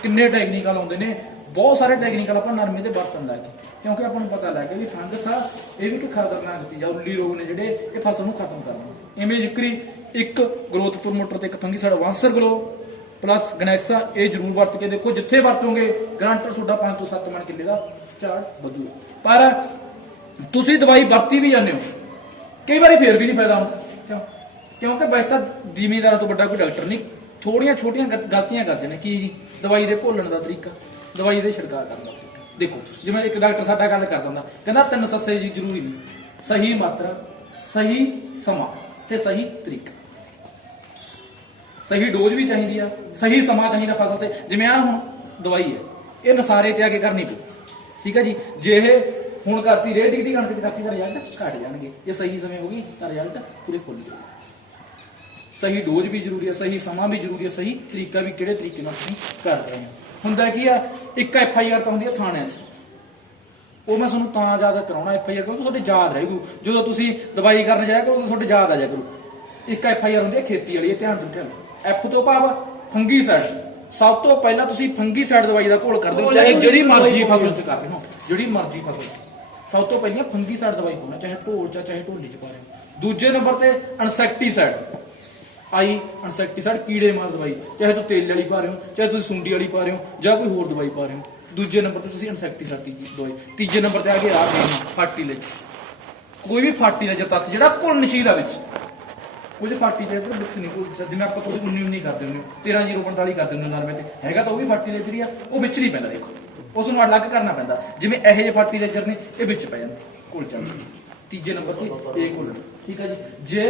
ਕਿੰਨੇ ਟੈਕਨੀਕਲ ਆਉਂਦੇ ਨੇ, ਬਹੁਤ ਸਾਰੇ ਟੈਕਨੀਕਲ ਆਪਾਂ ਨਰਮੇ ਤੇ ਵਰਤਣ ਲੱਗੇ, ਕਿਉਂਕਿ ਆਪਾਂ ਨੂੰ ਪਤਾ ਲੱਗ ਗਿਆ ਵੀ ਫੰਗਸ ਆ ਇਹ ਵੀ ਇੱਕ ਖਤਰਨਾਕ ਚੀਜ਼ ਆ। ਉੱਲੀ ਰੋਗ ਨੇ ਜਿਹੜੇ ਇਹ ਫਸਲ ਨੂੰ ਖਤਮ ਕਰਦੇ। ਇਵੇਂ ਜ਼ਿਕਰੀ ਇੱਕ ਗਰੋਥ ਪ੍ਰਮੋਟਰ ਤੇ ਇੱਕ ਫੰਗੀਸਾਈਡ ਵਾਂਸਰ ਗਲੋ ਪਲੱਸ ਗਨੈਕਸਾ, ਇਹ ਜ਼ਰੂਰ ਵਰਤ ਕੇ ਦੇਖੋ। ਜਿੱਥੇ ਵਰਤੋਗੇ ਗਰੰਟਰ ਤੁਹਾਡਾ 5 ਤੋਂ 7 ਮਣ ਕਿੱਲੇ ਦਾ ਝਾੜ ਵਧੂ। ਪਰ ਤੁਸੀਂ ਦਵਾਈ ਵਰਤੀ ਵੀ ਜਾਂਦੇ ਹੋ, ਕਈ ਵਾਰੀ ਫੇਰ ਵੀ ਨਹੀਂ ਫਾਇਦਾ ਹੁੰਦਾ। ਕਿਉਂ? ਕਿਉਂਕਿ ਵੈਸੇ ਤਾਂ ਜ਼ਿਮੀਂਦਾਰਾਂ ਤੋਂ ਵੱਡਾ ਕੋਈ ਡਾਕਟਰ ਨਹੀਂ। ਥੋੜੀਆਂ ਛੋਟੀਆਂ ਗਲਤੀਆਂ ਕਰਦੇ ਨੇ। ਕੀ ਜੀ? ਦਵਾਈ ਦੇ ਘੋਲਣ ਦਾ ਤਰੀਕਾ, ਦਵਾਈ ਦੇ ਛਿੜਕਾਅ ਕਰਨ ਦਾ ਤਰੀਕਾ। ਦੇਖੋ ਜਿਵੇਂ ਇੱਕ ਡਾਕਟਰ ਸਾਡਾ ਗੱਲ ਕਰਦਾ ਹੁੰਦਾ, ਕਹਿੰਦਾ 3 ਸੱਸੇ ਜੀ ਜ਼ਰੂਰੀ ਨਹੀਂ, ਸਹੀ ਮਾਤਰਾ, ਸਹੀ ਸਮਾਂ ਤੇ ਸਹੀ ਤਰੀਕਾ। ਸਹੀ ਡੋਜ਼ ਵੀ ਚਾਹੀਦੀ ਆ, ਸਹੀ ਸਮਾਂ ਚਾਹੀਦਾ ਫਸਲ ਤੇ। ਜਿਵੇਂ ਆ ਹੁਣ ਦਵਾਈ ਹੈ, ਇਹ ਨਸਾਰੇ ਤੇ ਆ ਕੇ ਕਰਨੀ ਪਊ, ਠੀਕ ਹੈ ਜੀ। ਜੇ ਇਹ ਹੁਣ ਕਰਤੀ ਰੇਡੀ ਦੀ ਕਣਕ ਚ ਕਰਤੀ ਤਾਂ ਰਿਜ਼ਲਟ ਘਟ ਜਾਣਗੇ। ਜੇ ਸਹੀ ਸਮੇਂ ਹੋ ਗਈ ਤਾਂ ਰਿਜ਼ਲਟ ਪੂਰੇ ਫੁੱਲ ਜਾਊਗਾ। ਸਹੀ ਡੋਜ਼ ਵੀ ਜ਼ਰੂਰੀ ਹੈ, ਸਹੀ ਸਮਾਂ ਵੀ ਜ਼ਰੂਰੀ ਹੈ, ਸਹੀ ਤਰੀਕਾ ਵੀ ਕਿਹੜੇ ਤਰੀਕੇ ਨਾਲ ਤੁਸੀਂ ਕਰ ਰਹੇ ਹੋ। ਹੁੰਦਾ ਕੀ ਆ, ਇੱਕ FIR ਤਾਂ ਹੁੰਦੀ ਹੈ ਥਾਣਿਆਂ 'ਚ, ਉਹ ਮੈਂ ਤੁਹਾਨੂੰ ਤਾਂ ਯਾਦ ਕਰਾਉਣਾ FIR ਕਿਉਂਕਿ ਤੁਹਾਡੇ ਯਾਦ ਰਹੇਗੀ। ਜਦੋਂ ਤੁਸੀਂ ਦਵਾਈ ਕਰਨ ਜਾਇਆ ਕਰੋ ਤਾਂ ਤੁਹਾਡੇ ਯਾਦ ਆ ਜਾਇਆ ਕਰੂ। ਇੱਕ FIR ਹੁੰਦੀ ਹੈ ਖੇਤੀ ਵਾਲੀ, ਇਹ ਧਿਆਨ ਰੱਖਿਓ। F ਤੋਂ ਭਾਵ ਫੰਗੀਸਾਈਡ। ਸਭ ਤੋਂ ਪਹਿਲਾਂ ਤੁਸੀਂ ਫੰਗੀਸਾਈਡ ਦਵਾਈ ਦਾ ਘੋਲ ਕਰਦੇ ਹੋ, ਚਾਹੇ ਜਿਹੜੀ ਮਰਜ਼ੀ ਫਸਲ 'ਚ ਕਰਦੇ ਹੋ, ਜਿਹੜੀ ਮਰਜ਼ੀ ਫਸਲ 'ਚ ਸਭ ਤੋਂ ਪਹਿਲਾਂ ਫੰਗੀਸਾਈਡ ਦਵਾਈ ਪਾਉਣਾ, ਚਾਹੇ ਢੋਲ 'ਚ ਚਾਹੇ ਢੋਲੀ 'ਚ ਪਾ ਰਹੇ ਹੋ। ਦੂਜੇ ਨੰਬਰ ਤੇ ਇਨਸੈਕਟੀਸਾਈਡ ਆਈ, ਇਨਸੈਕਟੀਸਾਈਡ ਕੀੜੇ ਮਾਰ ਦਵਾਈ, ਚਾਹੇ ਤੁਸੀਂ ਤੇਲ ਵਾਲੀ ਪਾ ਰਹੇ ਹੋ, ਚਾਹੇ ਤੁਸੀਂ ਸੁੰਡੀ ਵਾਲੀ ਪਾ ਰਹੇ ਹੋ, ਜਾਂ ਕੋਈ ਹੋਰ ਦਵਾਈ ਪਾ ਰਹੇ ਹੋ। ਦੂਜੇ ਨੰਬਰ ਤੇ ਤੁਸੀਂ ਇਨਸੈਕਟੀਸਾਈਡ ਦੀ ਦਵਾਈ। ਤੀਜੇ ਨੰਬਰ ਤੇ ਆ ਕੇ ਆਹ ਫਰਟੀਲਾਈਜ਼ਰ। ਕੋਈ ਵੀ ਫਰਟੀਲਾਈਜ਼ਰ ਤੱਤ ਜਿਹੜਾ ਘੁਲਣਸ਼ੀਲ ਆ ਵਿੱਚ, ਕੁਝ ਫਰਟੀਲਾਈਜ਼ਰ ਵਿੱਚ ਨਹੀਂ ਘੁਲ ਸਕਦੇ। ਜਿਵੇਂ ਆਪਾਂ ਤੁਸੀਂ 19 ਕਰਦੇ ਹੁੰਦੇ ਹੋ, 13-0-45 ਕਰਦੇ ਹੁੰਦੇ ਨਰਮੇ ਤੇ, ਹੈਗਾ ਤਾਂ ਉਹ ਵੀ ਫਰਟੀਲਾਈਜ਼ਰ ਹੀ ਆ, ਉਹ ਵਿੱਚ ਨਹੀਂ ਪੈਂਦਾ। ਦੇਖੋ ਉਸ ਨੂੰ ਅਲੱਗ ਕਰਨਾ ਪੈਂਦਾ। ਜਿਵੇਂ ਇਹੋ ਜਿਹੇ ਫਰਟੀਲਾਈਜ਼ਰ ਨੇ ਇਹ ਵਿੱਚ ਪੈ ਜਾਂਦੇ, ਘੁਲ ਜਾਂਦੇ। ਤੀਜੇ ਨੰਬਰ ਤੇ ਇਹ ਘੁਲ, ਠੀਕ ਹੈ ਜੀ। ਜੇ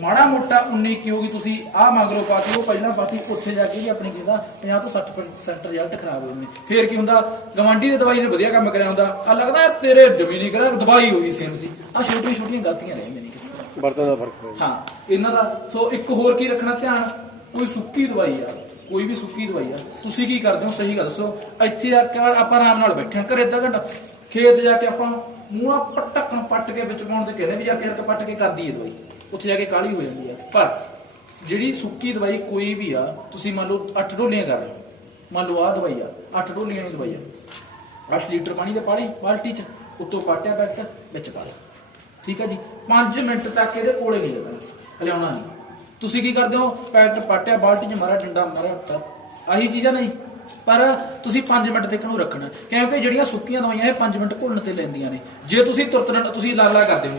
ਮਾੜਾ ਮੋਟਾ 19 ਹੋ ਗਈ, ਤੁਸੀਂ ਆਹ ਮਗਰੋਂ ਪਾ ਕੇ ਉਹ ਪਹਿਲਾਂ ਪਾਤੀ, ਉੱਥੇ ਜਾ ਕੇ ਵੀ ਆਪਣੀ ਕਹਿੰਦਾ 50 ਤੋਂ 60% ਰਿਜ਼ਲਟ ਖਰਾਬ ਹੋ ਜਾਂਦੇ। ਫੇਰ ਕੀ ਹੁੰਦਾ, ਗਵਾਂਢੀ ਦੀ ਦਵਾਈ ਨੇ ਵਧੀਆ ਕੰਮ ਕਰਿਆ ਹੁੰਦਾ, ਆ ਲੱਗਦਾ ਤੇਰੇ ਜ਼ਮੀਨੀ ਕਰਾ ਦਵਾਈ ਹੋਈ ਸੇਮ ਸੀ। ਆ ਛੋਟੀਆਂ ਗਲਤੀਆਂ ਰਹਿ ਗਈਆਂ ਬਰਤਨ ਦਾ ਫਰਕ ਹਾਂ ਇਹਨਾਂ ਦਾ। ਸੋ ਇੱਕ ਹੋਰ ਕੀ ਰੱਖਣਾ ਧਿਆਨ, ਕੋਈ ਸੁੱਕੀ ਦਵਾਈ ਆ, ਕੋਈ ਵੀ ਸੁੱਕੀ ਦਵਾਈ ਆ, ਤੁਸੀਂ ਕੀ ਕਰਦੇ ਹੋ ਸਹੀ ਗੱਲ ਦੱਸੋ। ਇੱਥੇ ਆ ਕੇ ਆਪਾਂ ਆਰਾਮ ਨਾਲ ਬੈਠੇ ਹਾਂ, ਘਰੇ ਅੱਧਾ ਘੰਟਾ, ਖੇਤ ਜਾ ਕੇ ਆਪਾਂ ਮੂੰਹ ਢੱਕਣ ਪੱਟ ਕੇ ਵਿੱਚ ਪਾਉਣ ਤੇ ਕਹਿੰਦੇ ਵੀ ਜਾ ਕੇ ਹੱਥ ਪੱਟ ਕੇ ਕਰਦੀ ਹੈ ਦਵਾਈ, ਉੱਥੇ ਜਾ ਕੇ ਕਾਲੀ ਹੋ ਜਾਂਦੀ ਆ। ਪਰ ਜਿਹੜੀ ਸੁੱਕੀ ਦਵਾਈ ਕੋਈ ਵੀ ਆ, ਤੁਸੀਂ ਮੰਨ ਲਓ 8 ਢੋਲੀਆਂ ਕਰ ਰਹੇ ਹੋ, ਮੰਨ ਲਓ ਆਹ ਦਵਾਈ ਆ 8 ਢੋਲੀਆਂ ਦੀ ਦਵਾਈ ਆ, 8 ਲੀਟਰ ਪਾਣੀ ਦੇ ਪਾ ਲਈ ਬਾਲਟੀ 'ਚ, ਉੱਤੋਂ ਪਾਟਿਆ ਪੈਕਟ ਵਿੱਚ ਪਾ ਲਿਆ, ਠੀਕ ਹੈ ਜੀ। 5 ਮਿੰਟ ਤੱਕ ਇਹਦੇ ਕੋਲੇ ਨਹੀਂ ਲੱਗਣਾ, ਹਲਿਆਉਣਾ ਨਹੀਂ। ਤੁਸੀਂ ਕੀ ਕਰਦੇ ਹੋ, ਪੈਕਟ ਪਾਟਿਆ ਬਾਲਟੀ 'ਚ ਮਾਰਿਆ, ਡੰਡਾ ਮਾਰਿਆ, ਆਹੀ ਚੀਜ਼ਾਂ ਨਹੀਂ। ਪਰ ਤੁਸੀਂ 5 ਮਿੰਟ ਤੱਕ ਨੂੰ ਰੱਖਣਾ, ਕਿਉਂਕਿ ਜਿਹੜੀਆਂ ਸੁੱਕੀਆਂ ਦਵਾਈਆਂ ਇਹ 5 ਮਿੰਟ ਘੁਲਣ ਤੇ ਲੈਂਦੀਆਂ ਨੇ। ਜੇ ਤੁਸੀਂ ਤੁਰਤ ਤੁਸੀਂ ਲਾਲਾ ਕਰਦੇ ਹੋ,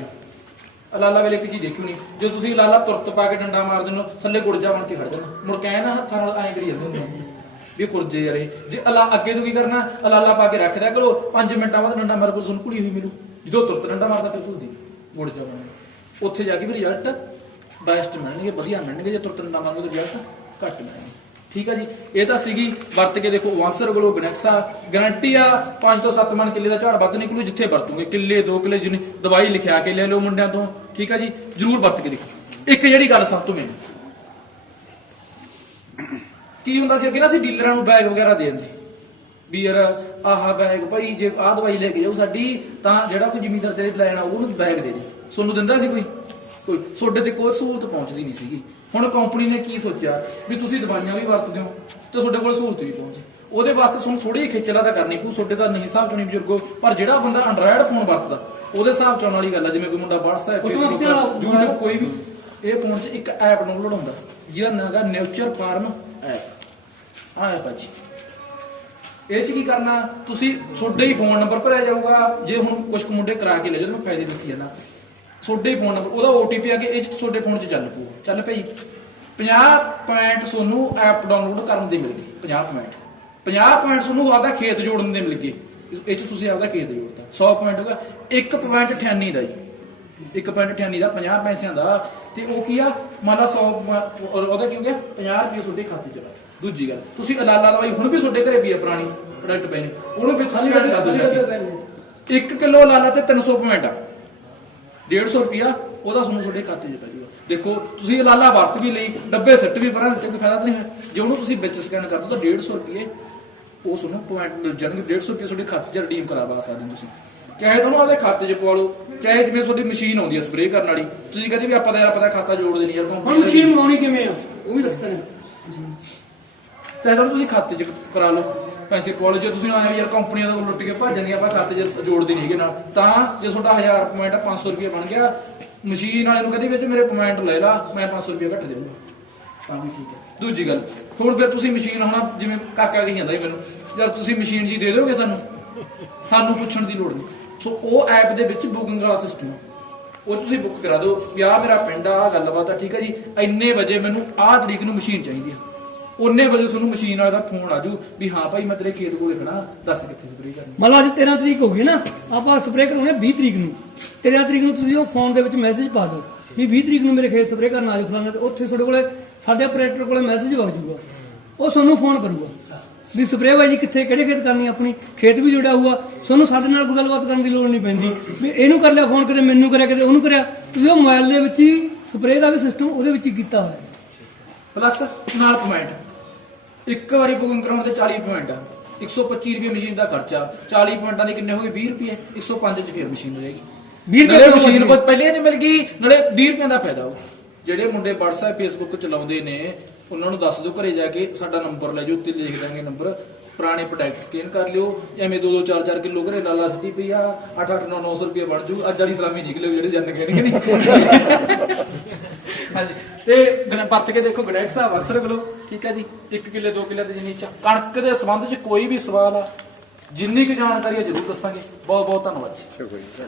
ਲਾਲਾ ਵੇਲੇ ਕੀ ਚੀਜ਼ ਦੇਖਿਓ ਨਹੀਂ, ਜੇ ਤੁਸੀਂ ਲਾਲਾ ਤੁਰਤ ਪਾ ਕੇ ਡੰਡਾ ਮਾਰ ਦਿੰਦੇ ਹੋ, ਥੱਲੇ ਗੁਰਜਾ ਬਣ ਕੇ ਖੜ ਜਾਣਾ, ਮੁੜ ਕੇ ਨਾ ਹੱਥਾਂ ਨਾਲ ਐਂ ਕਰੀ ਜਾਂਦੇ ਹੁੰਦੇ ਵੀ ਕੁਰਜੇ ਯਾਰੇ। ਜੇ ਅੱਗੇ ਤੋਂ ਕੀ ਕਰਨਾ, ਲਾਲਾ ਪਾ ਕੇ ਰੱਖ ਦਿਆ ਕਰੋ, 5 ਮਿੰਟਾਂ ਬਾਅਦ ਡੰਡਾ ਮਾਰ ਕੋਲ ਸੁਣ ਘੁਲੀ ਹੋਈ ਮਿਲੂ। ਜਦੋਂ ਤੁਰਤ ਡੰਡਾ ਮਾਰਦਾ ਫਿਰ ਘੁਲਦੀ। ਮੁੜ ਜਾਵਾਂਗੇ, ਉੱਥੇ ਜਾ ਕੇ ਵੀ ਰਿਜ਼ਲਟ ਬੈਸਟ ਮਿਲਣਗੇ, ਵਧੀਆ ਮਿਲਣਗੇ। ਜੇ ਤੁਰਤ ਨਾ ਮੰਗੋ ਤਾਂ ਰਿਜ਼ਲਟ ਘੱਟ ਮਿਲਣਗੇ। ਠੀਕ ਆ ਜੀ, ਇਹ ਤਾਂ ਸੀਗੀ ਵਰਤ ਕੇ ਦੇਖੋ। ਵਾਂਸਰ ਗਲੋ ਗਨੈਕਸਾ ਗਾਰੰਟੀ ਆ 5 ਤੋਂ 7 ਮਣ ਕਿੱਲੇ ਦਾ ਝਾੜ ਵੱਧ ਨਿਕਲੂ ਜਿੱਥੇ ਵਰਤੂਗੇ। ਕਿੱਲੇ 2 ਕਿੱਲੇ ਜਿੰਨੀ ਦਵਾਈ ਲਿਖਿਆ ਕੇ ਲੈ ਲਓ ਮੁੰਡਿਆਂ ਤੋਂ। ਠੀਕ ਆ ਜੀ, ਜਰੂਰ ਵਰਤ ਕੇ ਦੇਖੋ। ਇੱਕ ਜਿਹੜੀ ਗੱਲ ਸਭ ਤੋਂ ਮੇਨ ਕੀ ਹੁੰਦਾ ਸੀ ਅੱਗੇ ਨਾ, ਅਸੀਂ ਡੀਲਰਾਂ ਨੂੰ ਬੈਗ ਵਗੈਰਾ ਦੇ ਦਿੰਦੇ ਵੀ ਯਾਰ ਆਹ ਬੈਗ ਭਾਈ ਜੇ ਆਹ ਦਵਾਈ ਲੈ ਕੇ ਜਾਓ ਸਾਡੀ ਤਾਂ ਜਿਹੜਾ ਕੋਈ ਜ਼ਿਮੀਂਦਾਰ ਤੇਰੇ ਲੈਣ ਆਊ ਉਹਨੂੰ ਬੈਗ ਦੇ ਦੇ। ਤੁਹਾਨੂੰ ਦਿੰਦਾ ਸੀ ਕੋਈ ਤੁਹਾਡੇ ਤੇ ਕੋਈ ਸਹੂਲਤ ਪਹੁੰਚਦੀ ਨਹੀਂ ਸੀਗੀ। ਹੁਣ ਕੰਪਨੀ ਨੇ ਕੀ ਸੋਚਿਆ ਵੀ ਤੁਸੀਂ ਦਵਾਈਆਂ ਵੀ ਵਰਤਦੇ ਹੋ ਤੇ ਤੁਹਾਡੇ ਕੋਲ ਸਹੂਲਤ ਵੀ ਪਹੁੰਚੇ। ਉਹਦੇ ਵਾਸਤੇ ਤੁਹਾਨੂੰ ਥੋੜੀ ਜਿਹੀ ਖੇਚਲਾ ਤਾਂ ਕਰਨੀ ਪਊ। ਤੁਹਾਡੇ ਤਾਂ ਨਹੀਂ ਹਿਸਾਬ ਚੋਂ ਨਹੀਂ ਬਜ਼ੁਰਗੋ, ਪਰ ਜਿਹੜਾ ਬੰਦਾ ਐਂਡਰਾਇਡ ਫੋਨ ਵਰਤਦਾ ਉਹਦੇ ਹਿਸਾਬ ਚੋਂ ਵਾਲੀ ਗੱਲ ਆ। ਜਿਵੇਂ ਕੋਈ ਮੁੰਡਾ WhatsApp Facebook YouTube ਕੋਈ ਵੀ ਇਹ ਫੋਨ 'ਚ ਇੱਕ ਐਪ ਡਾਊਨਲੋਡ ਹੁੰਦਾ ਜਿਹਦਾ ਨਾਂ ਹੈਗਾ ਨੇਚਰ ਫਾਰਮ ਐਪ। ਆਹ ਐਪ ਆ ਜੀ, ਇਹ 'ਚ ਕੀ ਕਰਨਾ ਤੁਸੀਂ, ਤੁਹਾਡੇ ਹੀ ਫੋਨ ਨੰਬਰ ਭਰਿਆ ਜਾਊਗਾ। ਜੇ ਹੁਣ ਕੁਝ ਮੁੰਡੇ ਕਰਾ ਕੇ ਲੈ ਜਾਣ, ਮੈਂ ਫਾਇਦੇ ਦੱਸੀ ਜਾਂਦਾ। ਤੁਹਾਡੇ ਹੀ ਫੋਨ ਨੰਬਰ, ਉਹਦਾ OTP ਆ ਕੇ ਇਹ 'ਚ ਤੁਹਾਡੇ ਫੋਨ 'ਚ ਚੱਲ ਪਊ। ਚੱਲ ਪਈ 50 ਪੁਆਇੰਟ ਤੁਹਾਨੂੰ ਐਪ ਡਾਊਨਲੋਡ ਕਰਨ ਦੇ ਮਿਲ ਗਏ। 50 ਪੁਆਇੰਟ ਤੁਹਾਨੂੰ ਆਪਦਾ ਖੇਤ ਜੋੜਨ ਦੇ ਮਿਲ ਗਏ। ਇਹ 'ਚ ਤੁਸੀਂ ਆਪਦਾ ਖੇਤ ਜੋੜਦਾ। 100 ਪੁਆਇੰਟ ਹੋਗਾ 1.98 ਦਾ ਜੀ, 1.98 ਦਾ 50 ਪੈਸਿਆਂ ਦਾ। ਤੇ ਉਹ ਕੀ ਆ, ਮੰਨ ਲਾ 100 ਉਹਦਾ ਕੀ ਹੋ ਗਿਆ 50 ਰੁਪਏ ਤੁਹਾਡੇ ਖਾਤੇ 'ਚ। ਦੂਜੀ ਗੱਲ, ਤੁਸੀਂ ਅਲਾਲਾ ਦਵਾਈ ਹੁਣ ਵੀ ਤੁਹਾਡੇ ਘਰੇ ਵੀ ਆ ਪੁਰਾਣੀ ਪ੍ਰੋਡਕਟ ਪਏ ਨੇ, ਉਹਨੂੰ ਵੀ ਤੁਸੀਂ ਐਡ ਕਰ ਦਿਓ। 1 ਕਿਲੋ ਅਲਾਲਾ ਤੇ 300 ਪੁਆਇੰਟ ਆ, 150 ਰੁਪਿਆ ਉਹਦਾ ਤੁਹਾਨੂੰ ਤੁਹਾਡੇ ਖਾਤੇ 'ਚ ਪੈ ਜਾਊਗਾ। ਦੇਖੋ ਤੁਸੀਂ ਅਲਾਲਾ ਵਰਤ ਵੀ ਲਈ, ਡੱਬੇ ਸੱਟ ਵੀ ਪਰਾਂ ਦਿੱਤੇ, ਕੋਈ ਫਾਇਦਾ ਤਾਂ ਨਹੀਂ ਹੈ। ਜੇ ਉਹਨੂੰ ਤੁਸੀਂ ਵਿੱਚ ਸਕੈਨ ਕਰ ਦਿਓ ਤਾਂ 150 ਰੁਪਏ ਉਹ ਤੁਹਾਨੂੰ ਪੁਆਇੰਟ ਮਿਲ ਜਾਣਗੇ। 150 ਰੁਪਏ ਤੁਹਾਡੇ ਖਾਤੇ 'ਚ ਰਿਡੀਮ ਕਰਵਾ ਸਕਦੇ ਹੋ ਤੁਸੀਂ। ਚਾਹੇ ਤੁਹਾਨੂੰ ਉਹਦੇ ਖਾਤੇ 'ਚ ਪਵਾ ਲਓ, ਚਾਹੇ ਜਿਵੇਂ ਤੁਹਾਡੀ ਮਸ਼ੀਨ ਆਉਂਦੀ ਹੈ ਸਪਰੇਅ ਕਰਨ ਵਾਲੀ, ਤੁਸੀਂ ਕਹਿੰਦੇ ਵੀ ਆਪਾਂ ਤਾਂ ਯਾਰ ਆਪਣਾ ਖਾਤਾ ਜੋੜਦੇ ਨਹੀਂ ਯਾਰ। ਹੁਣ ਮਸ਼ੀਨ ਮੰਗਾਉਣੀ ਕਿਵੇਂ ਆ ਉਹ ਵੀ ਦੱਸਦੇ ਨੇ। ਚਾਹੇ ਤੁਸੀਂ ਖਾਤੇ 'ਚ ਕਰਾ ਲਓ, ਪੈਸੇ ਪਵਾ ਲਓ। ਜੇ ਤੁਸੀਂ ਆਏ ਯਾਰ ਕੰਪਨੀਆਂ ਦਾ ਲੁੱਟ ਕੇ ਭੱਜ ਜਾਂਦੀਆਂ, ਆਪਾਂ ਖਾਤੇ 'ਚ ਜੋੜਦੇ ਨਹੀਂ ਹੈਗੇ ਨਾਲ, ਤਾਂ ਜੇ ਤੁਹਾਡਾ 1000 ਪੁਆਇੰਟ 500 ਰੁਪਏ ਬਣ ਗਿਆ, ਮਸ਼ੀਨ ਵਾਲੇ ਨੂੰ ਕਹਿੰਦੇ ਵਿੱਚ ਮੇਰੇ ਪੁਆਇੰਟ ਲੈ ਲਾ, ਮੈਂ 500 ਰੁਪਏ ਘੱਟ ਦੇਵਾਂਗਾ, ਤਾਂ ਵੀ ਠੀਕ ਹੈ। ਦੂਜੀ ਗੱਲ, ਹੁਣ ਫਿਰ ਤੁਸੀਂ ਮਸ਼ੀਨ ਹੁਣ ਜਿਵੇਂ ਕਾਕਾ ਕਹੀ ਜਾਂਦਾ ਮੈਨੂੰ ਯਾਰ ਤੁਸੀਂ ਮਸ਼ੀਨ ਜੀ ਦੇ ਦਿਓਗੇ ਸਾਨੂੰ ਪੁੱਛਣ ਦੀ ਲੋੜ ਨਹੀਂ। ਸੋ ਉਹ ਐਪ ਦੇ ਵਿੱਚ ਬੁਕਿੰਗ ਵਾਲਾ ਸਿਸਟਮ ਹੈ, ਉਹ ਤੁਸੀਂ ਬੁੱਕ ਕਰਾ ਦਿਓ ਵੀ ਆਹ ਮੇਰਾ ਪਿੰਡ ਆ, ਗੱਲਬਾਤ ਆ, ਠੀਕ ਹੈ ਜੀ, ਇੰਨੇ ਵਜੇ ਮੈਨੂੰ ਆਹ ਤਰੀਕ ਨੂੰ ਮਸ਼ੀਨ ਚਾਹੀਦੀ ਆ। ਉਹਨੇ ਵਜੇ ਤੁਹਾਨੂੰ ਮਸ਼ੀਨ ਵਾਲੇ ਦਾ ਫੋਨ ਆਜੂ ਵੀ ਹਾਂ ਭਾਈ ਮੈਂ ਤੇਰੇ ਖੇਤ ਕੋਲੇ ਖੜਾ, ਦੱਸ ਕਿੱਥੇ ਸਪਰੇਅ ਕਰਨੀ। ਮੰਨ ਲਓ ਅੱਜ 13 ਤਰੀਕ ਹੋ ਗਈ ਨਾ, ਆਪਾਂ ਸਪਰੇਅ ਕਰਾਉਣੇ 20 ਤਰੀਕ ਨੂੰ। 13 ਤਰੀਕ ਨੂੰ ਤੁਸੀਂ ਉਹ ਫੋਨ ਦੇ ਵਿੱਚ ਮੈਸੇਜ ਪਾ ਦਿਓ ਵੀ 20 ਤਰੀਕ ਨੂੰ ਮੇਰੇ ਖੇਤ ਸਪਰੇਅ ਕਰਨ ਆ ਜਾਓ ਫਲਾਣਾ, ਤੇ ਉੱਥੇ ਤੁਹਾਡੇ ਕੋਲੇ ਸਾਡੇ ਆਪਰੇਟਰ ਕੋਲੇ ਮੈਸੇਜ ਵਗ ਜਾਊਗਾ, ਉਹ ਤੁਹਾਨੂੰ ਫੋਨ ਕਰੂਗਾ ਵੀ ਸਪਰੇਅ ਬਾਈ ਜੀ ਕਿੱਥੇ ਕਿਹੜੇ ਖੇਤ ਕਰਨੀ, ਆਪਣੀ ਖੇਤ ਵੀ ਜੁੜਿਆ ਹੋਊਗਾ। ਤੁਹਾਨੂੰ ਸਾਡੇ ਨਾਲ ਕੋਈ ਗੱਲਬਾਤ ਕਰਨ ਦੀ ਲੋੜ ਨਹੀਂ ਪੈਂਦੀ ਵੀ ਇਹਨੂੰ ਕਰ ਲਿਆ ਫੋਨ, ਕਦੇ ਮੈਨੂੰ ਕਰਿਆ ਕਦੇ ਉਹਨੂੰ ਕਰਿਆ। ਤੁਸੀਂ ਉਹ ਮੋਬਾਈਲ ਦੇ ਵਿੱਚ ਹੀ ਸਪਰੇਅ ਦਾ ਵੀ ਸਿਸਟਮ ਉਹਦੇ ਵਿੱਚ ਹੀ ਕੀਤਾ ਹੋਇਆ। ਪਲੱਸ ਨਾਲ ਪੁਆਇੰਟ, ਇੱਕ ਵਾਰੀ ਬੁਕਿੰਗ ਕਰਾਉਣ ਤੇ 40 ਪੁਆਇੰਟ ਆ, 125 ਰੁਪਏ ਮਸ਼ੀਨ ਦਾ ਖਰਚਾ। 40 ਪੁਆਇੰਟਾਂ ਦੇ ਕਿੰਨੇ ਹੋ ਗਏ 20 ਰੁਪਏ, 105 ਚ ਫੇਰ ਮਸ਼ੀਨ ਹੋ ਜਾਏਗੀ। 20 ਰੁਪਏ ਮਸ਼ੀਨ ਬਹੁਤ ਪਹਿਲੇ ਨਹੀਂ ਮਿਲ ਗਈ, ਨਾਲੇ 20 ਰੁਪਏ ਦਾ ਫਾਇਦਾ ਹੋ। ਜਿਹੜੇ ਮੁੰਡੇ WhatsApp Facebook ਚਲਾਉਂਦੇ ਨੇ ਉਹਨਾਂ ਨੂੰ ਦੱਸ ਦਿਓ ਘਰੇ ਜਾ ਕੇ ਸਾਡਾ ਨੰਬਰ ਲੈ ਜਾਓ, ਉੱਤੇ ਲਿਖ ਦਾਂਗੇ ਨੰਬਰ, ਪੁਰਾਣੇ ਪ੍ਰੋਡਕਟ ਸਕੈਨ ਕਰ ਲਿਓ। ਐਵੇਂ 2-2 4-4 ਕਿਲੋ ਘਰੇ ਲਾਲਾ ਸਿੱਟੀ ਪਈ ਆ, 8-8 900 ਰੁਪਏ ਬਣ ਜੂ। ਅੱਜ ਵਾਲੀ ਸਲਾਮੀ ਨਿਕਲੇ ਜਿਹੜੇ ਜਨ ਕਹਿਣਗੇ ਨਹੀਂ। ਹਾਂਜੀ, ਤੇ ਵਰਤ ਕੇ ਦੇਖੋ ਗਨੈਕਸਾ ਵਰਸਰ ਗਲੋ, ਠੀਕ ਹੈ ਜੀ। 1 ਕਿੱਲੇ 2 ਕਿੱਲੇ ਤੇ ਜਿੰਨੀ ਕਣਕ ਦੇ ਸੰਬੰਧ 'ਚ ਕੋਈ ਵੀ ਸਵਾਲ ਆ, ਜਿੰਨੀ ਕੁ ਜਾਣਕਾਰੀ ਆ ਜ਼ਰੂਰ ਦੱਸਾਂਗੇ। ਬਹੁਤ ਬਹੁਤ ਧੰਨਵਾਦ ਜੀ।